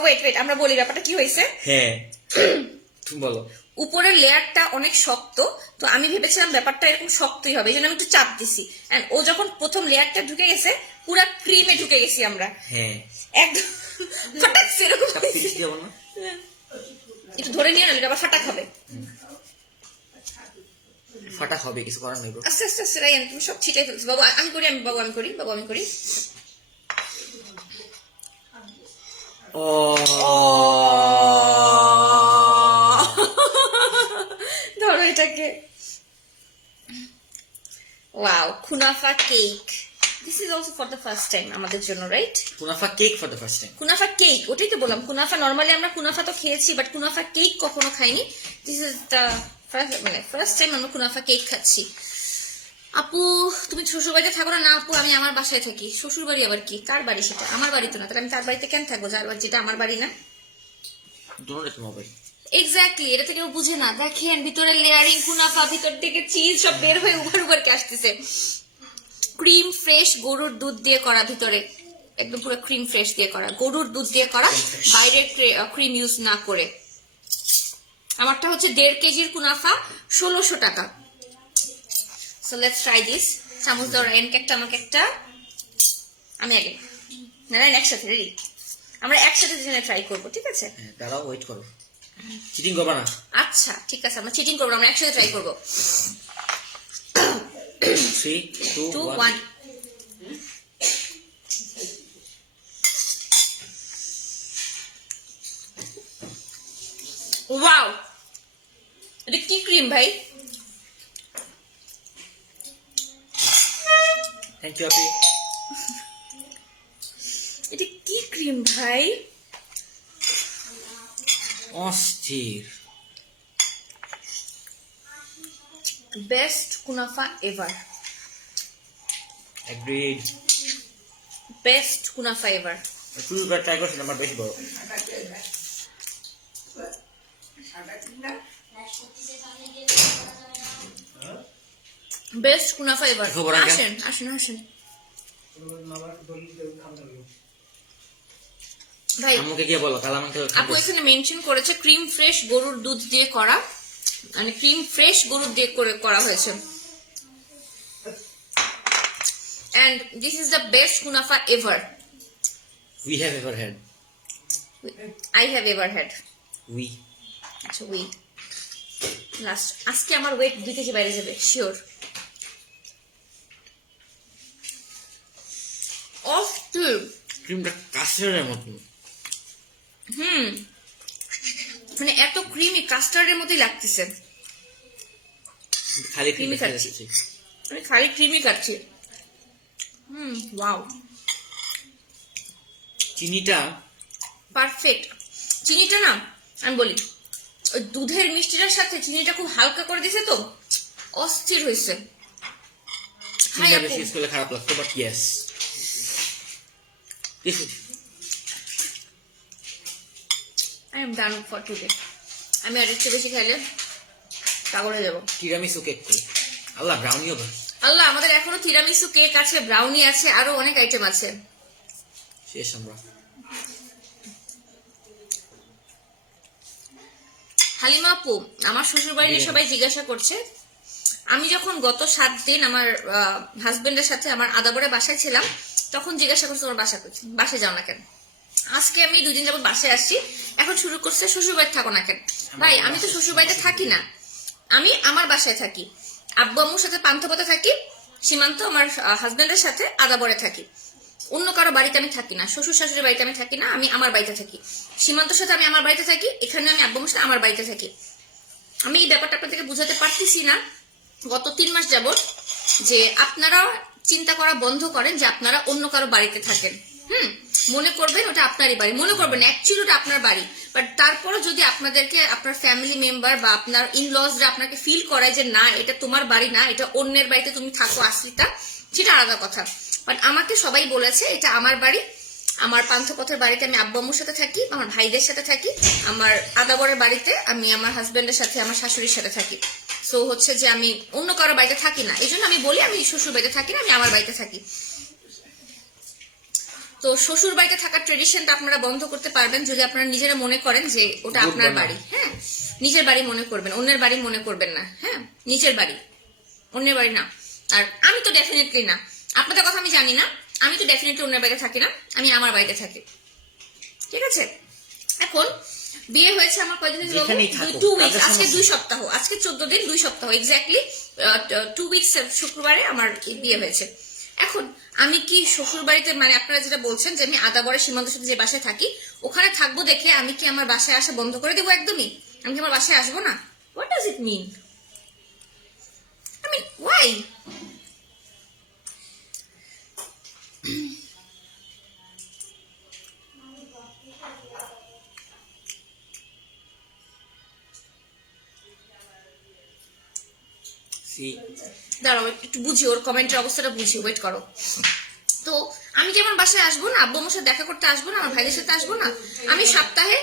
ওয়েট ওয়েট, আমরা বলি ব্যাপারটা কি হয়েছে। হ্যাঁ তুমি বলো। উপরের লেয়ারটা অনেক শক্ত, তো আমি ভেবেছিলাম ব্যাপারটা এরকম শক্তই হবে, এই জন্য আমি একটু চাপ দিছি। এন্ড ও যখন প্রথম লেয়ারটা ঢুকে গেছে, পুরো ক্রিমে ঢুকে গেছি আমরা হ্যাঁ একদম। ফাটাক সেরকম চাপ হয়েছে। ফিনিশ দিব না। একটু ধরে নিয়ে না, এটা আবার ফাটাক হবে। ফাটা হবে, কিছু করার নেই। আস্তে আস্তে আস্তে রাইয়ান, তুমি সব ছিটাই ফেলছো। বাবু আমি করি, আমি বাবু আমি করি, বাবু আমি করি। ও ধরো এটাকে। Wow, কুনাফা cake. This is also for the first time আমাদের জন্য, right? কুনাফা cake for the first time. কুনাফা cake, ওটাই তো বললাম। কুনাফা নরমালি আমরা কুনাফা তো খেয়েছি, বাট কুনাফা কেক কখনো খাইনি। This is the first time আমরা কুনাফা কেক খাচ্ছি। আপু তুমি শ্বশুর বাড়িতে থাকো না? না আপু, আমি আমার বাসায় থাকি। শ্বশুর বাড়ি আবার কি? কার বাড়ি সেটা? আমার বাড়ি তো না, তাহলে আমি তার বাড়িতে কেন থাকবো যেটা আমার বাড়ি না? দোনোটাই তোমার বাড়ি। এক্স্যাক্টলি, এটা থেকে বুঝে না। দেখেন ভিতরে লেয়ারিং কুনাফা, ভিতর থেকে চিজ সব বের হয়ে উপর উপরকে আসতেছে। ক্রিম ফ্রেশ গরুর দুধ দিয়ে করা, ভিতরে একদম পুরো ক্রিম ফ্রেশ দিয়ে করা, গরুর দুধ দিয়ে করা, বাইরের ক্রিম ইউজ না করে। আমারটা হচ্ছে 1.5 কেজির কুনাফা, 1600 টাকা। So let's try this. চামচ দাও রায়নকে একটা, আমাকে একটা। আমি আগে না, রায়ন একসাথে, রেডি? আমরা একসাথে দুজনে ট্রাই করবো, ঠিক আছে? হ্যাঁ দাঁড়াও, ওয়েট করো, চিটিং করবা না। আচ্ছা ঠিক আছে, আমরা চিটিং করবো, আমরা একসাথে ট্রাই করবো। 3 2 2 1 1 ওয়াও, এটা কি ক্রিম ভাই? থ্যাংক ইউ আপি। এটা কি ক্রিম ভাই? অস্থির। Best কুনাফা ever, agreed. Best কুনাফা ever. তুই ট্রাই করছিস, আমার বেশি বড়। Best কুনাফা ever. খবর আঙ্কেল? আসেন আসেন আসেন ভাই। আমাকে গিয়ে বলো, কাল আমাকে আপু এখানে মেনশন করেছে ক্রিম ফ্রেশ গরুর দুধ দিয়ে করা, মানে ক্রিম ফ্রেশ গরুর দিয়ে করে করা হয়েছে। And this is the best kunafa ever we have ever had. I have ever had. We আচ্ছা we লাস্ট। আজকে আমার ওয়েট 2 কেজি বাইরে যাবে শিওর। অফ টু ক্রিমটা কাস্টার্ডের মতো। মানে এত ক্রিমি কাস্টার্ডের মতোই লাগতেছে। খালি ক্রিমি ক্রিমে খাচ্ছি। খাচ্ছি। আমি খালি ক্রিমি খাচ্ছি। ওয়াও, চিনিটা পারফেক্ট। চিনিটা না, আমি বলি ওই দুধের মিষ্টিটার সাথে চিনিটা খুব হালকা করে দিছে তো অস্থির হয়েছে। হাই চিনিটা আপু, বেশি ইউজ করলে খারাপ লাগতো, but yes. I am done for today. আমি আর একটু বেশি খাইলে পাগল হয়ে যাবো। টিরামিসু কেক করি। আল্লাহ, ব্রাউনিও বা আল্লাহ, আমাদের এখনো তিরামিসু কেক আছে, ব্রাউনি আছে, আরো অনেক আইটেম আছে। শেষ আমরা। হালিমা আপু, আমার শ্বশুর বাড়ি নিয়ে সবাই জিজ্ঞাসা করছে। আমি যখন গত 7 দিন আমার হাজবেন্ডের সাথে আমার আদাবরে বাসায় ছিলাম, তখন জিজ্ঞাসা করছে তোমার বাসায় যাও না কেন। আজকে আমি 2 দিন যাবত বাসায় আসছি, এখন শুরু করছে শ্বশুর বাড়ি থাকো না কেন। ভাই, আমি তো শ্বশুর বাড়িতে থাকি না, আমি আমার বাসায় থাকি। আব্বু আম্মুর সাথে পান্থপথে থাকি, সীমান্ত আমার হাজবেন্ডের সাথে আদাবরে থাকি। অন্য কারো বাড়িতে আমি থাকি না, শ্বশুর শাশুড়ির বাড়িতে আমি থাকি না, আমি আমার বাড়িতে থাকি। সীমান্তর সাথে আমি আমার বাড়িতে থাকি, এখানে আমি আব্বু আম্মুর সাথে আমার বাড়িতে থাকি। আমি এই ব্যাপারটা আপনাদেরকে বুঝাতে পারতেছি না গত 3 মাস যাবত, যে আপনারা চিন্তা করা বন্ধ করেন যে আপনারা অন্য কারো বাড়িতে থাকেন। মনে করবেন ওটা আপনারই বাড়ি, মনে করবেন অ্যাকচুয়ালি ওটা আপনার বাড়ি। বাট তারপরে যদি আপনাদেরকে আপনার ফ্যামিলি মেম্বার বা আপনার ইনলসরা আপনাকে ফিল করায় যে না এটা তোমার বাড়ি না, এটা অন্যের বাড়িতে তুমি থাকো আসলিটা, সেটা আলাদা কথা। বাট আমাকে সবাই বলেছে এটা আমার বাড়ি। আমার পান্থপথের বাড়িতে আমি আব্বু আম্মুর সাথে থাকি, আমার ভাইদের সাথে থাকি। আমার আদাবরের বাড়িতে আমি আমার হাজবেন্ডের সাথে, আমার শাশুড়ির সাথে থাকি। সো হচ্ছে যে আমি অন্য কারো বাড়িতে থাকি না, এই জন্য আমি বলি আমি শ্বশুর বাড়িতে থাকি না, আমি আমার বাড়িতে থাকি। তো শ্বশুর বাড়িতে থাকার ট্রেডিশনটা আপনারা বন্ধ করতে পারবেন যদি আপনারা নিজেরা মনে করেন যে ওটা আপনার বাড়ি। হ্যাঁ, নিজের বাড়ি মনে করবেন, অন্যের বাড়ি মনে করবেন না। হ্যাঁ, নিজের বাড়ি, অন্যের বাড়ি না। আর আমি তো ডেফিনেটলি না, আপনাদের কথা আমি জানি না, আমি তো ডেফিনেটলি অন্যের বাড়িতে থাকি না, আমি আমার বাড়িতে থাকি। ঠিক আছে, এখন বিয়ে হয়েছে আমার কয়দিন হয়েছে? 2 উইকস। আজকে 2 সপ্তাহ, আজকে 14 দিন 2 সপ্তাহ এক্স্যাক্টলি 2 উইকস শুক্রবারে আমার বিয়ে হয়েছে। এখন আমি কি শ্বশুর বাড়িতে, মানে আপনারা যেটা বলছেন যে আমি আদাবরে সীমান্তের সাথে যে বাসায় থাকি ওখানে থাকবো দেখে আমি কি আমার বাসায় আসা বন্ধ করে দেবো? একদমই। আমি কি আমার বাসায় আসবো না? What does it mean? I mean why? দাঁড়াও একটু বুঝি, ওর কমেন্টের অবস্থাটা বুঝি, ওয়েট করো। তো আমি কি আমার বাসায় আসবো না, আব্বু আমার সাথে দেখা করতে আসবো না, আমার ভাইদের সাথে আসবো না? আমি সপ্তাহে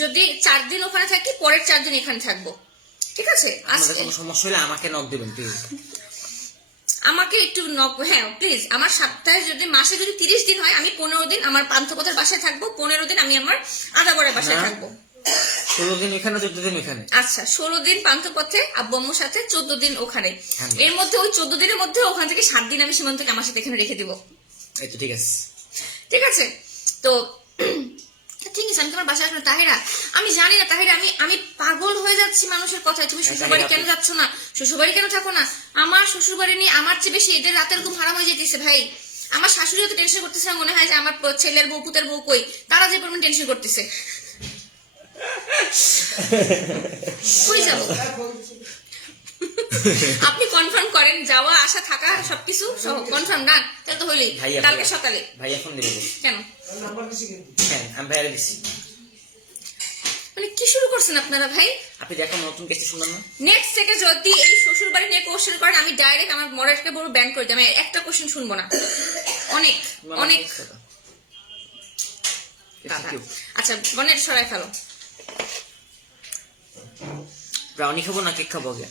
যদি 4 দিন ওখানে থাকি, পরের 4 দিন এখানে থাকবো। ঠিক আছে, আপনাদের কোনো সমস্যা হলে আমাকে নক দিবেন প্লিজ। আমাকে একটু নক, হ্যাঁ প্লিজ। আমার সপ্তাহে যদি, মাসে যদি 30 দিন হয়, আমি 15 দিন আমার পান্থপথের বাসায় থাকবো, 15 দিন আমি আমার আদাবরের বাসায় থাকবো। 16 দিন এখানে, 14 দিন এখানে। আচ্ছা, 16 দিন পান্থপথে আব্বু আম্মুর সাথে, 14 দিন ওখানে। এর মধ্যে ওই 14 দিনের মধ্যে ওখান থেকে 7 দিন আমি সীমান্তকে আমার সাথে এখানে রেখে দিব। এই তো ঠিক আছে, ঠিক আছে। তো ঠিক আছে, আমি তোমার বাসায় আসবো। তাহিরা, আমি জানি না তাহিরা, আমি পাগল হয়ে যাচ্ছি মানুষের কথায়। তুমি শ্বশুরবাড়ি কেন যাচ্ছ না, শ্বশুরবাড়ি কেন থাকো না? আমার শ্বশুরবাড়ি নিয়ে আমার চেয়ে বেশি এদের রাতের ঘুম হারাম হয়ে যেতেছে ভাই। আমার শাশুড়িও তো টেনশন করতেছে, মনে হয় যে আমার ছেলের বউ পুতের বউ কই, তারা যে পরিমাণ টেনশন করতেছে। কই যাবো? আপনি কনফার্ম করেন, যাওয়া আসা থাকা সবকিছু কনফার্ম না? তাহলে তো হইলেই কালকে সকালে। ভাইয়া ফোন দিবে কেন? হ্যাঁ, আমি ভাইয়া দিচ্ছি। মানে কি শুরু করছেন আপনারা ভাই? আপনি দেখো নতুন কেসটা শুনলাম না। নেক্সট থেকে যদি এই শ্বশুর বাড়ি নিয়ে কোশ্চেন করেন আমি ডাইরেক্ট আমার মডারেটকে বলবো ব্যান করে দিই, আমি একটা কোশ্চেন শুনবো না। অনেক অনেক গাধা। আচ্ছা বনের সরাই ফেলো। ব্রাউনি খাবো না কেক খাবো আগে?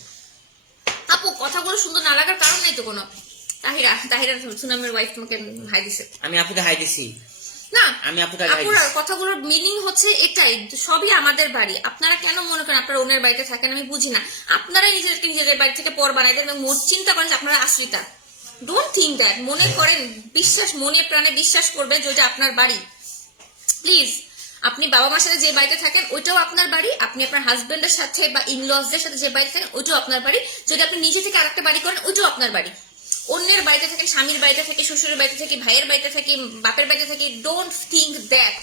আপু কথাগুলো সুন্দর না লাগার কারণ নাই তো কোনো। তাহিরা তাহিরা সুনামের ওয়াইফ তোমাকে হাই দিছে। আমি আপুকে হাই দিছি না আমি আপুকে হাই আপুরা দিছি। কথাগুলোর মিনিং হচ্ছে এটাই, সবই আমাদের বাড়ি। আপনারা কেন মনে করেন আপনারা অন্যের বাড়িতে থাকেন আমি বুঝি না। আপনারাই নিজেদেরকে নিজেদের বাড়ি থেকে পর বানাই দেন এবং চিন্তা করেন যে আপনারা আশ্রিতা। Don't think that. মনে করেন বিশ্বাস, মনে প্রাণে বিশ্বাস করবেন যে ওটা আপনার বাড়ি। প্লিজ আপনি বাবা মার সাথে যে বাড়িতে থাকেন ওইটাও আপনার বাড়ি, আপনি আপনার হাজবেন্ডের সাথে বা ইনলসদের সাথে যে বাড়িতে থাকেন ওইটাও আপনার বাড়ি, যদি আপনি নিজে থেকে আরেকটা বাড়ি করেন ওইটাও আপনার বাড়ি। অন্যের বাড়িতে থাকেন, স্বামীর বাড়িতে থাকি, শ্বশুরের বাড়িতে থাকি, ভাইয়ের বাড়িতে থাকি, বাপের বাড়িতে থাকি, ডোন্ট থিঙ্ক দ্যাট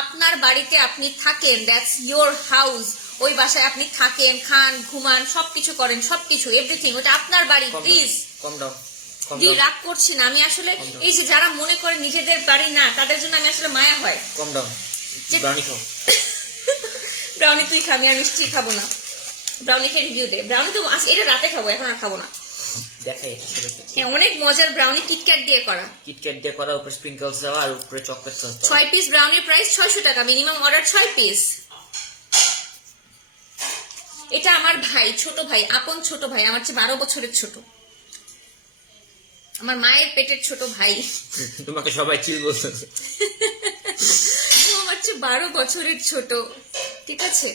আপনার বাড়িতে আপনি থাকেন, দ্যাটস ইয়োর হাউস। ওই বাসায় আপনি থাকেন, খান, ঘুমান, সবকিছু করেন, সবকিছু এভরিথিং, ওটা আপনার বাড়ি। প্লিজ কম দাও দি রাগ করছি না আমি আসলে, এই যে যারা মনে করে নিজেদের বাড়ি না তাদের জন্য আমি আসলে মায়া হয়। কম দাও। ব্রাউনি খাও। ব্রাউনি তুই খাবি, আর মিষ্টি খাবো না। ব্রাউনি খেয়ে রিভিউ দে। ব্রাউনি তো এটা রাতে খাবো, এখন আর খাবো না। দেখাই একটা ছোট হ্যাঁ অনেক মজার ব্রাউনি, কিটক্যাট দিয়ে করা। কিটক্যাট দিয়ে করা, উপরে স্প্রিঙ্কলস দেওয়া আর উপরে চকলেট সস দেওয়া। 6 পিস ব্রাউনির প্রাইস 600 টাকা, মিনিমাম অর্ডার 6 পিস। এটা আমার ভাই, ছোট ভাই, আপন ছোট ভাই, আমার চেয়ে 12 বছরের ছোট, আমার মায়ের পেটের ছোট ভাই। তোমাকে সবাই চিল বলছে। ও আমার চেয়ে 12 বছরের ছোট, ঠিক আছে?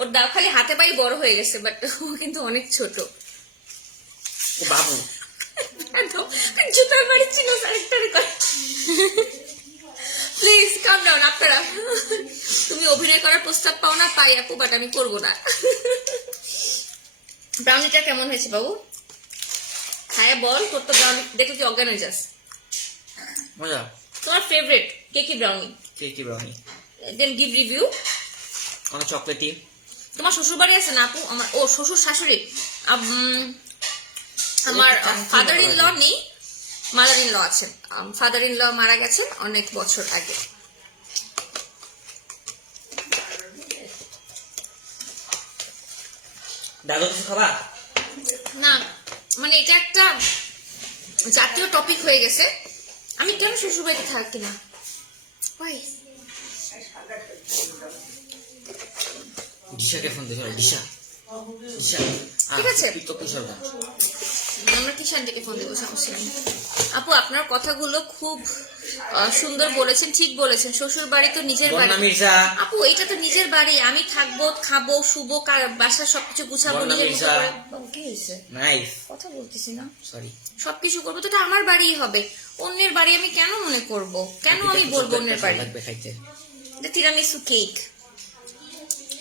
ওর দাও খালি হাতে পাই বড় হয়ে গেছে, বাট ও কিন্তু অনেক ছোট। ও বাবু জুতার বাড়ি ছিল আরেকটা রেকর্ড। প্লিজ কাম ডাউন আপনারা। তুমি অভিনয় করার প্রস্তাব পাও না, পাই আপু, বাট আমি করবো না। ব্রাউনিটা কেমন হয়েছে বাবু? হ্যাঁ বল, তোর তো ব্রাউনি দেখে কি অজ্ঞান হয়ে যাস। মজা। তোমার favourite cakey brownie? Cakey brownie. Then give review. অনেক চকলেটি। তোমার শ্বশুর বাড়ি আছে না আপু? আমার ও শ্বশুর শাশুড়ি, আমার ফাদার ইন ল নেই, মাদার ইন ল আছেন। ফাদার ইন ল মারা গেছেন অনেক বছর আগে। দাদু কিছু খাবা? না মানে এটা একটা জাতীয় টপিক হয়ে গেছে, আমি কেন শ্বশুর বাড়িতে থাকি না। দিশাকে ফোন দিতে হবে। দিশা দিশা ঠিক আছে। তুই তো কিশোরগঞ্জ। আমরা কিষানটিকে ফোন দেবো, সমস্যা নেই। আপু আপনার কথাগুলো খুব সুন্দর বলেছেন, ঠিক বলেছেন। শ্বশুর বাড়ি তো নিজের বাড়ি। বন্যা মির্জা। আপু এটা তো নিজের বাড়ি, আমি থাকবো, খাবো, শুবো, বাসার সবকিছু গুছাবো, বন্যা নিজের মতো মির্জা। করে। বাবু, কি হয়েছে? নাইস। কথা বলতেছি না, সরি। সবকিছু করবো তো এটা আমার বাড়িই হবে। অন্যের বাড়ি আমি কেন মনে করব, কেন আমি বলবো অন্যের বাড়ি? লাগবে খাইতে। এটা তিরামিসু কেক,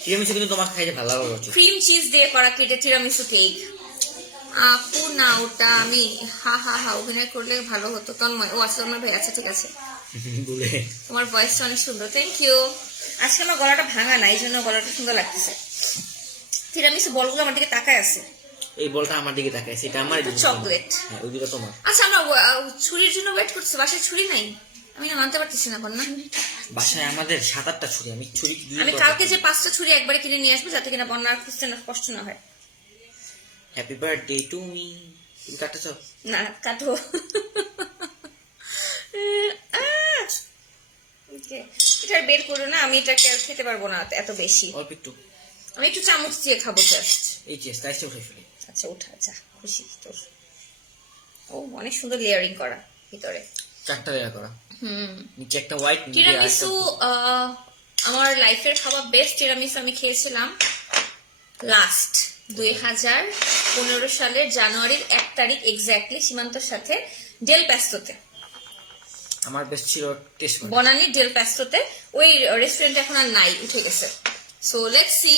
তিরামিসু কিন্তু তোমাকে খাইতে ভালো লাগবে। ক্রিম চিজ দিয়ে করা কেটে তিরামিসু কেক। আপু না ওটা আমি হা হা হা অভিনয় করলে ভালো হতো। তন্ময়, ও আচ্ছা তন্ময় ভাই, আচ্ছা ঠিক আছে। বলে তোমার ভয়েসটা অনেক সুন্দর, থ্যাংক ইউ। আজকে আমার গলাটা ভাঙা না, এই জন্য গলাটা সুন্দর লাগতেছে। তিরামিসু বলগুলো আমার দিকে তাকায় আছে। এই বলটা আমার দিকে তাকায়, সেটা আমার চকলেট। হ্যাঁ ওই দুটো তোমার। আচ্ছা আমরা ছুরির জন্য ওয়েট করছি, বাসায় ছুরি নাই, আমি না মানতে পারতেছি না বন্যা। বাসায় আমাদের 7-8টা ছুরি, আমি ছুরি আমি কালকে যে 5টা ছুরি একবারে কিনে নিয়ে আসবো, যাতে কিনা বন্যার খুঁজতে না কষ্ট না হয়। Happy birthday to me. তুমি কাটতেছ? না কাটো। এটা বের করো না, আমি এটাকে আর খেতে পারবো না এত বেশি। অল্প একটু। আমি একটু চামচ দিয়ে খাবো জাস্ট। এই যে স্লাইসটা উঠে ফেলি। আচ্ছা উঠা, আচ্ছা খুশি তোর। ও অনেক সুন্দর লেয়ারিং করা ভিতরে। 4টা লেয়ার করা। নিচে একটা হোয়াইট, টিরামিসু আমার লাইফের খাওয়া বেস্ট টিরামিসু আমি খেয়েছিলাম লাস্ট 2015 সালের জানুয়ারির 1 তারিখ এক্স্যাক্টলি, সীমান্তর সাথে ডেল প্যাস্তোতে। আমার বেস্ট ছিল টেস্ট করে। বনানি ডেল প্যাস্তোতে। ওই রেস্টুরেন্ট এখন আর নাই, উঠে গেছে। সো লেটস সি,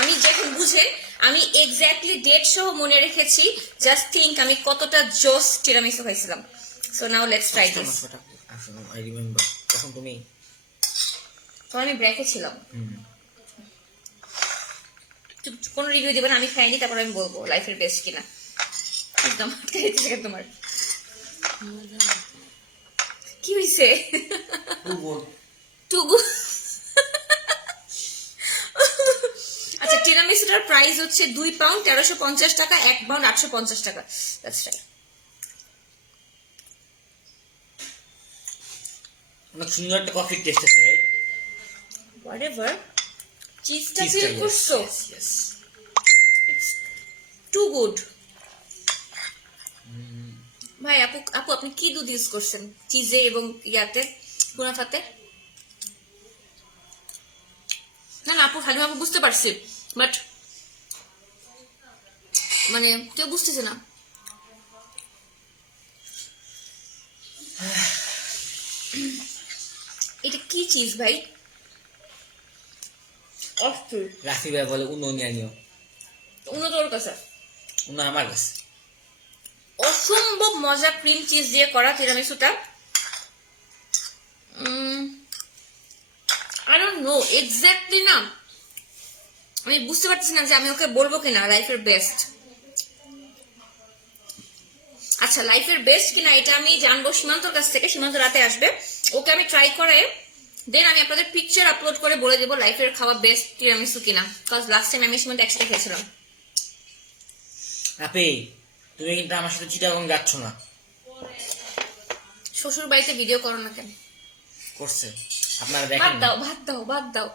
আমি যখন বুঝে আমি এক্স্যাক্টলি ডেট সহ মনে রেখেছি। জাস্ট থিঙ্ক আমি কতটা জোস টিরামিসু খাইছিলাম। So now let's try this. I remember তখন তুমি তখন আমি ব্রেকে ছিলাম। কোনো রিভিউ দেবেন, আমি খাইনি, তারপর আমি বলবো লাইফের বেস্ট কিনা। তোমার কি হয়েছে? টুগু টিরামিসুটার প্রাইস হচ্ছে 2 পাউন্ড 1350 টাকা, 1 পাউন্ড 850 টাকা। That's right. অনেক সুন্দর একটা কফির টেস্ট আছে, রাইট? হোয়াটএভার, চিজটা ফিল করছো? ইয়েস। Too good. ভাই আপু আপু আপনি কি দুধ ইউজ করছেন চিজে এবং ইয়াতে কুনাফাতে? না না আপু খালি আপু বুঝতে পারছি, বাট মানে কেউ বুঝতেছে না। এটা কি চিজ ভাই? অস্থির। রাফি ভাই বলে উনো নিয়ে নিও। উন্নত ওর কাছে উনো আমার কাছে। অসম্ভব মজা ক্রিম চিজ দিয়ে করা তিরামিসুটা। আই ডোন্ট নো এক্স্যাক্টলি, না আমি বুঝতে পারছি না যে আমি ওকে বলবো কিনা লাইফের বেস্ট। আচ্ছা লাইফের বেস্ট কিনা এটা আমি জানবো সীমান্তর কাছ থেকে। সীমান্ত রাতে আসবে, ওকে আমি ট্রাই করে দেন আমি আপনাদের পিকচার আপলোড করে বলে দেবো লাইফের খাওয়া বেস্ট তিরামিসু কিনা। বিকজ লাস্ট টাইম আমি সীমান্ত একসাথে খেয়েছিলাম। আপে তুমি কিন্তু আমার সাথে চিটাগং যাচ্ছ না। শ্বশুর বাড়িতে ভিডিও করো না কেন? করছে আপনারা বাদ দেখেন। দাও বাদ দাও বাদ দাও।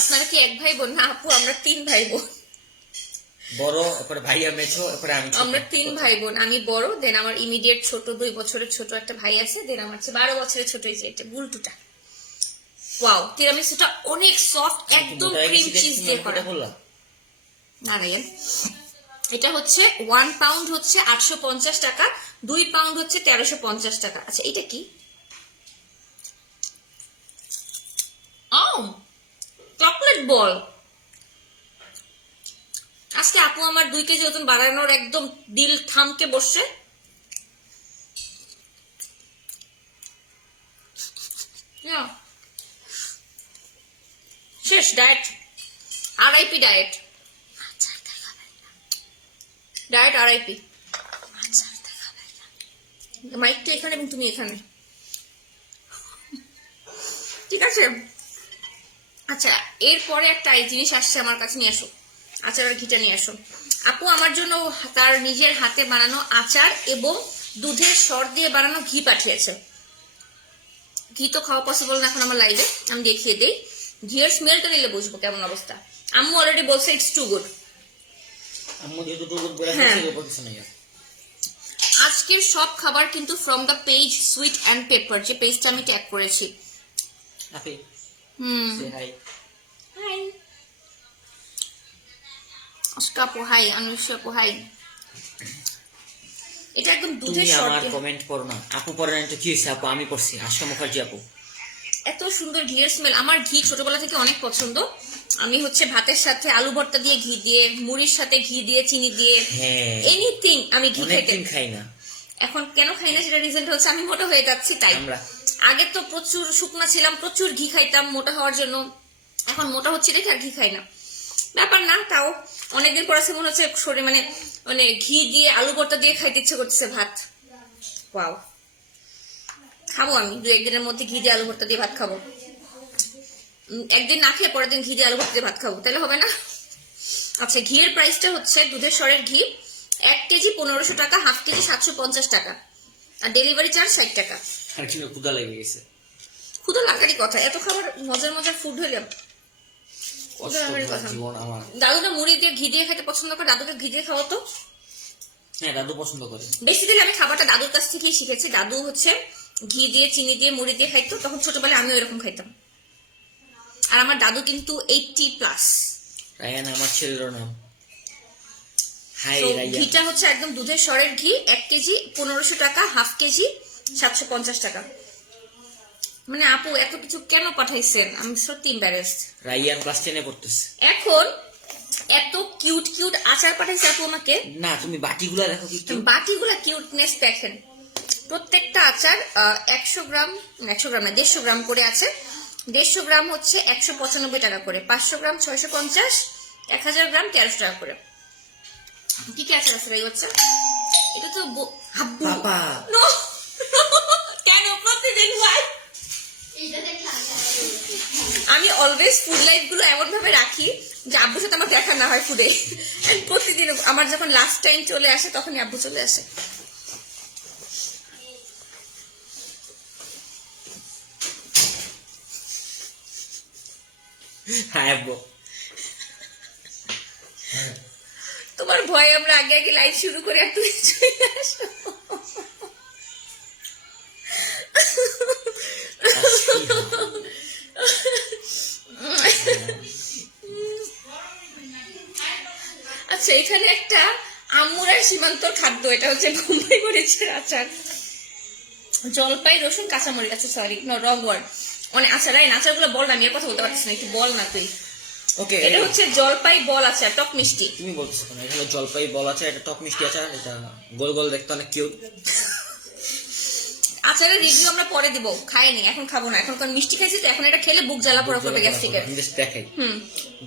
আপনারা কি এক ভাই বোন? না আপু আমরা 3 ভাই বোন। বড়, এরপরে ভাইয়া মেছো, এরপরে আমি ছোট। আমরা 3 ভাই বোন, আমি বড়, দেন আমার ইমিডিয়েট ছোট 2 বছরের ছোট একটা ভাই আছে, দেন আমার 12 বছরের ছোট এই যে এটা বুলটুটা। ওয়াও তিরামিসুটা অনেক সফট, একদম ক্রিম চিজ দিয়ে করা। বললাম না রায়ান, এটা হচ্ছে 1 পাউন্ড হচ্ছে 850 টাকা, 2 পাউন্ড হচ্ছে 1350 টাকা। আচ্ছা এটা কি? চকলেট বল। আজকে আপু আমার 2 কেজি ওজন বাড়ানোর একদম দিল থামকে বসছে। শেষ diet, RIP diet, diet RIP. মাইকটা এখানে এবং তুমি এখানে, ঠিক আছে? আচ্ছা এরপরে একটা এই জিনিস আসছে আমার কাছে, নিয়ে আসো আচার আর ঘিটা নিয়ে আসো। আপু আমার জন্য তার নিজের হাতে বানানো আচার এবং দুধের সর দিয়ে বানানো ঘি পাঠিয়েছে। ঘি তো খাওয়া পসিবল না এখন আমার লাইভে, আমি দেখিয়ে দিই। ঘিয়ের স্মেলটা নিলে বুঝবো কেমন অবস্থা। আম্মু অলরেডি বলছে ইটস টু গুড। আম্মু যেহেতু টুকুর বলে হ্যাঁ। আছে, এর উপর কিছু নেই আর। আজকের সব খাবার কিন্তু from the page sweet and Pepper, যে পেজটা আমি ট্যাগ করেছি। আপে সে হাই। হাই আজকা আপু, হাই অনুষ্কা আপু, হাই। এটা একদম তুমি দুধের সর আমার দিয়ে। কমেন্ট পড়ো না। আপু পড়ে না তো কি হয়েছে? আপু আমি পড়ছি, আশা মুখার্জি আপু। এত সুন্দর ঘিয়ের স্মেল। আমার ঘি ছোটবেলা থেকে অনেক পছন্দ। আমি হচ্ছে ভাতের সাথে আলু ভর্তা দিয়ে ঘি দিয়ে, মুড়ির সাথে ঘি দিয়ে, চিনি দিয়ে, হ্যাঁ এনিথিং আমি ঘি খাইতে। অনেকদিন খাই না এখন কেন খাই না সেটা রিজনটা হচ্ছে আমি মোটা হয়ে যাচ্ছি তাই। আমরা। আগে তো প্রচুর শুকনা ছিলাম, প্রচুর ঘি খাইতাম মোটা হওয়ার জন্য। এখন মোটা হচ্ছে দেখে আর ঘি খাই না, ব্যাপার না। তাও অনেকদিন পর আছে মনে হচ্ছে শরীর মানে মানে ঘি দিয়ে আলু ভর্তা দিয়ে খাইতে ইচ্ছে করতেছে ভাত। ওয়াও, খাবো আমি 2-1 দিনের মধ্যে ঘি দিয়ে আলু ভর্তা দিয়ে ভাত খাবো। একদিন না খেয়ে পরের দিন ঘি দিয়ে আলু ভর্তা দিয়ে ভাত খাবো, তাহলে হবে না? আচ্ছা ঘিয়ের প্রাইসটা হচ্ছে দুধের সরের ঘি 1 কেজি 1500 টাকা, হাফ কেজি 750 টাকা, আর ডেলিভারি চার্জ 60 টাকা। আর কিন্তু ক্ষুধা লেগে গেছে। ক্ষুধা লাগারই কথা, এত খাবার মজার মজার ফুড হইলে ক্ষুধা লাগারই কথা। জীবন আমার। দাদুটা মুড়ি দিয়ে ঘি দিয়ে খেতে পছন্দ করে, দাদুকে ঘি দিয়ে খাওয়া তো। হ্যাঁ দাদু পছন্দ করে। বেসিক্যালি আমি খাবারটা দাদুর কাছ থেকেই শিখেছি। দাদু হচ্ছে ঘি দিয়ে, চিনি দিয়ে, মুড়ি দিয়ে খাইতো, তখন ছোটবেলায় আমিও এরকম খাইতাম। আর আমার দাদু কিন্তু 80+। রায়ান আমার ছেলের নাম। হাই তো রায়ান। ঘিটা হচ্ছে একদম দুধের সরের ঘি, 1 কেজি 1500 টাকা, হাফ কেজি 750 টাকা। মানে আপু এত কিছু কেন পাঠাইছেন? আমি সত্যি এম্বারেসড। রায়ান ক্লাস 10 পড়তেছে। এখন এত কিউট কিউট আচার পাঠাইছে আপু আমাকে। না তুমি বাটিগুলা দেখো কি cute। বাটিগুলা কিউটনেস দেখেন। প্রত্যেকটা আচার 100 গ্রাম, 100 গ্রাম না 150 গ্রাম করে আছে। 150 গ্রাম হচ্ছে 195 টাকা করে, 500 গ্রাম 650, 1000 গ্রাম 1300 টাকা করে। কি কি আচার আছে ভাই? হচ্ছে এটা তো হাব্বু। পাপা। No! কেন প্রতিদিন ভাই? আমি অলওয়েজ ফুড লাইফ গুলো এমন ভাবে রাখি যে আব্বুর সাথে আমার দেখা না হয় ফুডে। প্রতিদিন আমার যখন লাস্ট টাইম চলে আসে তখনই আব্বু চলে আসে। হ্যাঁ আব্বু। তোমার ভয়ে আমরা আগে আগে লাইভ শুরু করে আর তুমি চলে আসো। আচ্ছা, এখানে একটা আম্মুর আর সীমান্তর খাদ্য, এটা হচ্ছে বোম্বাই মরিচের আচার, জলপাই, রসুন, কাঁচামরিচ। আচ্ছা সরি, নো রং ওয়ার্ড। মানে আচার আচারগুলো বল না, আমি আর কথা বলতে পারছি না, একটু বল না তুই। ওকে, এটা হচ্ছে জলপাই বল আচার, টক মিষ্টি। তুমি বলছো কেন? এটা হলো জলপাই বল আছে, এটা টক মিষ্টি আচার, এটা গোল গোল দেখতে অনেক কিউট। আচারের রিভিউ আমরা পরে দিব, খাইনি এখন, খাবো না এখন, কারণ মিষ্টি খাইছি তো, এখন এটা খেলে বুক জ্বালা পড়া করবে গ্যাস্ট্রিকের। দেখাই,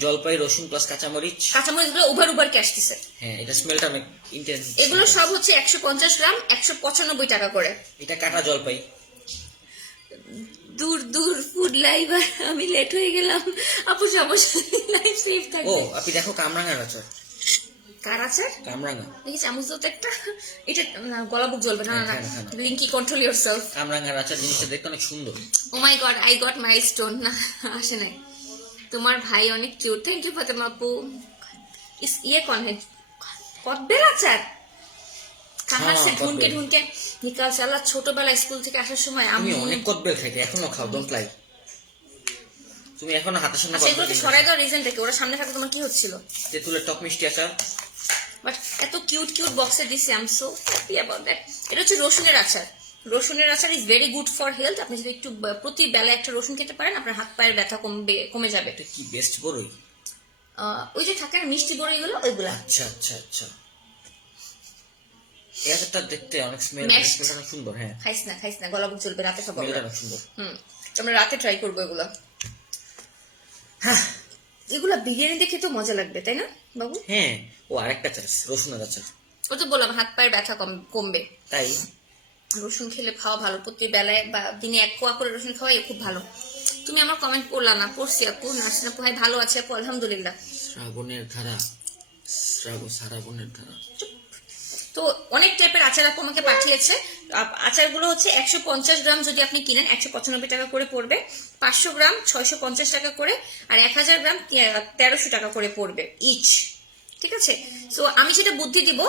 জলপাই, রসুন প্লাস কাঁচামরিচ। কাঁচামরিচ গুলো উভার উভার কে আসতেছে। হ্যাঁ, এটা স্মেলটা অনেক ইন্টেন্স। এগুলো সব হচ্ছে 150 গ্রাম 195 টাকা করে। এটা কাটা জলপাই। দূর দূর ফুড লাইভ, আমি লেট হয়ে গেলাম। আপু সমস্যা, লাইভ সেভ ও থাকবে। আপনি দেখো কামরাঙার আচার। কার আচার? কামরাঙা। দেখি চামচ তো একটা, এটা গলা বুক জ্বলবে না। না না, হ্যাঁ, হ্যাঁ। লিঙ্কি কন্ট্রোল ইয়োরসেলফ। কামরাঙার আচার জিনিসটা দেখতে অনেক সুন্দর। ও মাই গড, আই গট মাইলস্টোন। না আসে নাই। তোমার ভাই অনেক কিউট, থ্যাংক ইউ ফাতেমা আপু। ইয়ে কন है কদবেল আচার কাহার সে হ্যাঁ, ঢুনকে কদবেল। ঢুনকে নিকাল চালা। ছোটবেলায় স্কুল থেকে আসার সময় তুমি আমি অনেক কদবেল খাইতে, এখনো খাও, ডোন্ট লাই। তুমি এখনো হাতের সামনে আচ্ছা, এগুলো কদবেল সরাই দেওয়ার রিজনটা কি? ওরা সামনে থাকলে তোমার কি হচ্ছিল? তেঁতুলের টক মিষ্টি আচার। বাট এত কিউট কিউট বক্সে দিছে, I am so happy about that. এটা হচ্ছে রসুনের আচার। রসুনের আচার is very good for health. আপনি যদি একটু প্রতি বেলা একটা রসুন খেতে পারেন, আপনার হাত পায়ের ব্যথা কমে যাবে। এটা কি বেস্ট বড়ই? ওই যে থাকে না মিষ্টি বড়িগুলো, ওইগুলা। আচ্ছা আচ্ছা আচ্ছা, এই আচারটা দেখতে অনেক স্মেলটা অনেক সুন্দর। হ্যাঁ, খাইস না, গলা বুক চলবে, রাতে খাবো আমরা। স্মেলটা অনেক সুন্দর। আমরা রাতে ট্রাই করবো এগুলা। এগুলা বিরিয়ানি খেতে মজা লাগবে, তাই না বাবু? হ্যাঁ, ও আরেকটা আচার, রসুনের আচার। ও তো বললাম হাত পায়ের ব্যথা কমবে। তাই রসুন খেলে খাওয়া ভালো, প্রতি বেলায় বা দিনে 1 কোয়া করে রসুন খাওয়াই খুব ভালো। তুমি আমার কমেন্ট পড়লা না? পড়ছি আপু। নাসরিন আপু ভাই ভালো আছে আপু, আলহামদুলিল্লাহ। শ্রাবণের ধারা, শ্রাবণের ধারা। তো অনেক টাইপের আচার আপু আমাকে পাঠিয়েছে। আচারগুলো হচ্ছে 150 গ্রাম যদি আপনি কিনেন 195 টাকা করে পড়বে, 500 গ্রাম 650 টাকা করে, আর 1000 গ্রাম 1300 টাকা করে পড়বে ইচ। ঠিক আছে, তো আমি যেটা বুদ্ধি দিব,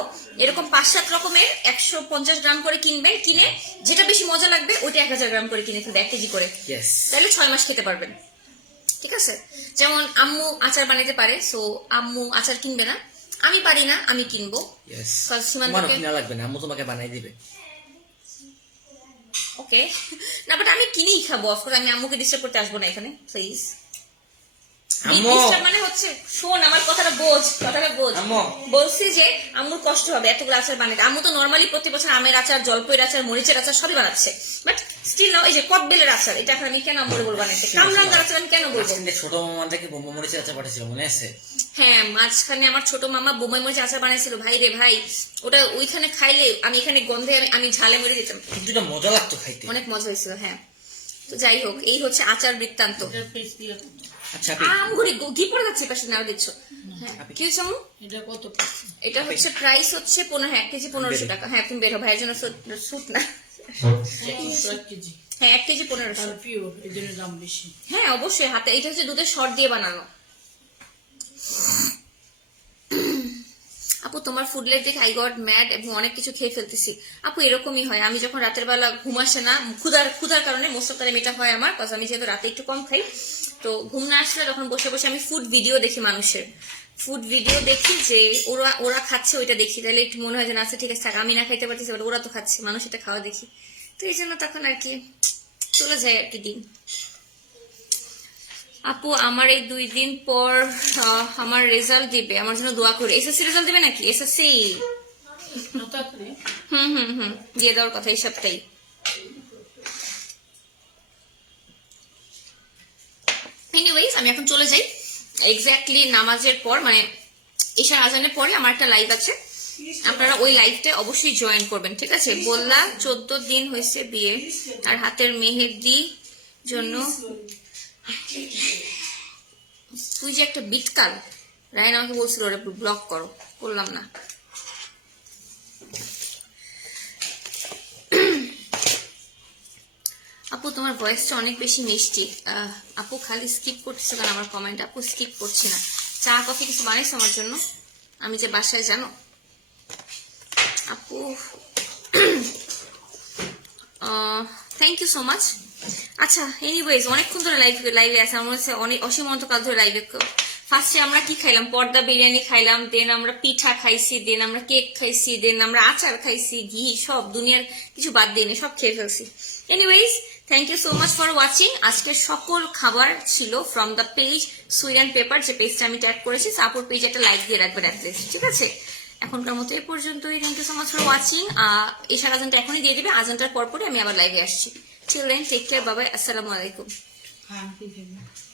এরকম 5-7 রকমের 150 গ্রাম করে কিনবেন, কিনে যেটা বেশি মজা লাগবে ওইটা 1000 গ্রাম করে কিনে ফেলবে 1 কেজি করে। ইয়েস, তাহলে 6 মাস খেতে পারবেন। ঠিক আছে, যেমন আম্মু আচার বানাইতে পারে, সো আম্মু আচার কিনবে না, আমি পারি না, আমি কিনবো। ইয়েস। কারণ সীমান্তকে- তোমারও কিনা লাগবে না, আম্মু তোমাকে বানাই দিবে। ওকে না, বাট আমি কিনেই খাবো, অফকোর্স আমি আম্মুকে ডিস্টার্ব করতে আসবো না এখানে, প্লিজ। আম্মু, মানে হচ্ছে, শোন আমার কথাটা বোঝ। আম্মু। বলছি যে আম্মুর কষ্ট হবে এতগুলো আচার বানাতে। আম্মু তো নর্মালি প্রতি বছর আমের আচার, জলপাইয়ের আচার, মরিচের আচার সবই বানাচ্ছে, বাট স্টিল নাও এই যে কদবেলের আচার, এটা এখন আমি কেন আম্মুরে বলবো বানাইতে? কামরাঙ্গার আচার আমি কেন বলবো? মাঝখানে ছোট মামা থেকে বোম্বা মরিচের আচার পাঠিয়েছিল, মনে আছে? হ্যাঁ, মাঝখানে আমার ছোট মামা বোম্বাই মরিচ আচার বানাইছিল, ভাই রে ভাই, ওটা ওইখানে খাইলে আমি এখানে গন্ধে আমি ঝালে মরে যেতাম। কিন্তু এটা মজা লাগতো খাইতে। অনেক মজা হয়েছিল। হ্যাঁ, তো যাই হোক, এই হচ্ছে আচার বৃত্তান্ত। এটা পিস দিয়ে কত? আচ্ছা আপনি আমগুড়ি ঘি পড়ে যাচ্ছে পাশে, নাও দিচ্ছ। হ্যাঁ, কি হয়েছে আম্মু? এটা কত পিস? এটা হচ্ছে প্রাইস হচ্ছে 1 কেজি 1500 টাকা। হ্যাঁ, তুমি বের হো, ভাইয়ের জন্য স্যুট না। 1 কেজি। হ্যাঁ, 1 কেজি 1500। আর পিওর, এই জন্য দাম বেশি। হ্যাঁ অবশ্যই, হাতে এটা হচ্ছে দুধের সর দিয়ে বানানো। আপু তোমার ফুড লাইফ দেখে আই গট ম্যাড এবং অনেক কিছু খেয়ে ফেলতেছি। আপু এরকমই হয়, আমি যখন রাতের বেলা ঘুম আসে না, ক্ষুধার কারণে মোস্ট অফ টাইম এটা হয় আমার, কারণ আমি যেহেতু রাতে একটু কম খাই, তো ঘুম না আসলে তখন বসে বসে আমি ফুড ভিডিও দেখি, মানুষের ফুড ভিডিও দেখি, যে ওরা খাচ্ছে ওইটা দেখি, তাহলে একটু মনে হয় যে না আচ্ছা ঠিক আছে থাক, আমি না খাইতে পারতেছি, বাট ওরা তো খাচ্ছে, মানুষ এটা খাওয়া দেখি, তো এই জন্য তখন আর কি চলে যায় আর কি দিন। আপু আমার এই 2 দিন পর আমার রেজাল্ট দিবে, আমার জন্য দোয়া করে। এসএসসি রেজাল্ট দিবে নাকি? এসএসসি দিয়ে দেওয়ার কথা এই সপ্তাহে। এনিওয়েজ আমি এখন চলে যাই, এক্স্যাক্টলি নামাজের পর, মানে ঈশার আজানের পরে আমার একটা লাইভ আছে, আপনারা ওই লাইভটা অবশ্যই জয়েন করবেন। ঠিক আছে, বললা 14 দিন হয়েছে বিয়ে, আর হাতের মেহেদি জন্য তুই যে একটা বিটকাল, রায়ন আমাকে বলছিল ওরা ব্লক করো, করলাম না। আপু তোমার ভয়েসটা অনেক বেশি মিষ্টি। আপু খালি স্কিপ করতেছো কেন আমার কমেন্ট? আপু স্কিপ করছি না। চা কফি কিছু বানাইছো আমার জন্য? আমি যে বাসায়, জানো আপু। Thank you so much. আচ্ছা, এনিওয়েজ অনেকক্ষণ ধরে লাইভে আছে, আমার হচ্ছে অনেক অসীম অন্তকাল ধরে লাইভে। ফার্স্টে আমরা কি খাইলাম? পর্দা বিরিয়ানি খাইলাম, দেন আমরা পিঠা খাইছি, দেন আমরা কেক খাইছি, দেন আমরা আচার খাইছি, ঘি, সব দুনিয়ার কিছু বাদ দিইনি, সব খেয়ে ফেলছি। Anyways thank you so much for watching. আজকের সকল খাবার ছিল from the page sweet and Pepper, যে পেজটা আমি ট্যাগ করেছি। সাপোর্ট পেজে একটা লাইক দিয়ে রাখবেন অ্যাটলিস্ট, ঠিক আছে? এখনকার মতো এই পর্যন্তই। Thank you so much for watching. এশার আজানটা এখনই দিয়ে দিবে, আজানটার পরপরই আমি আবার লাইভে আসছি। টিল দেন টেক কেয়ার, বাবাই, আসসালামু আলাইকুম। হ্যাঁ, ঠিক আছে।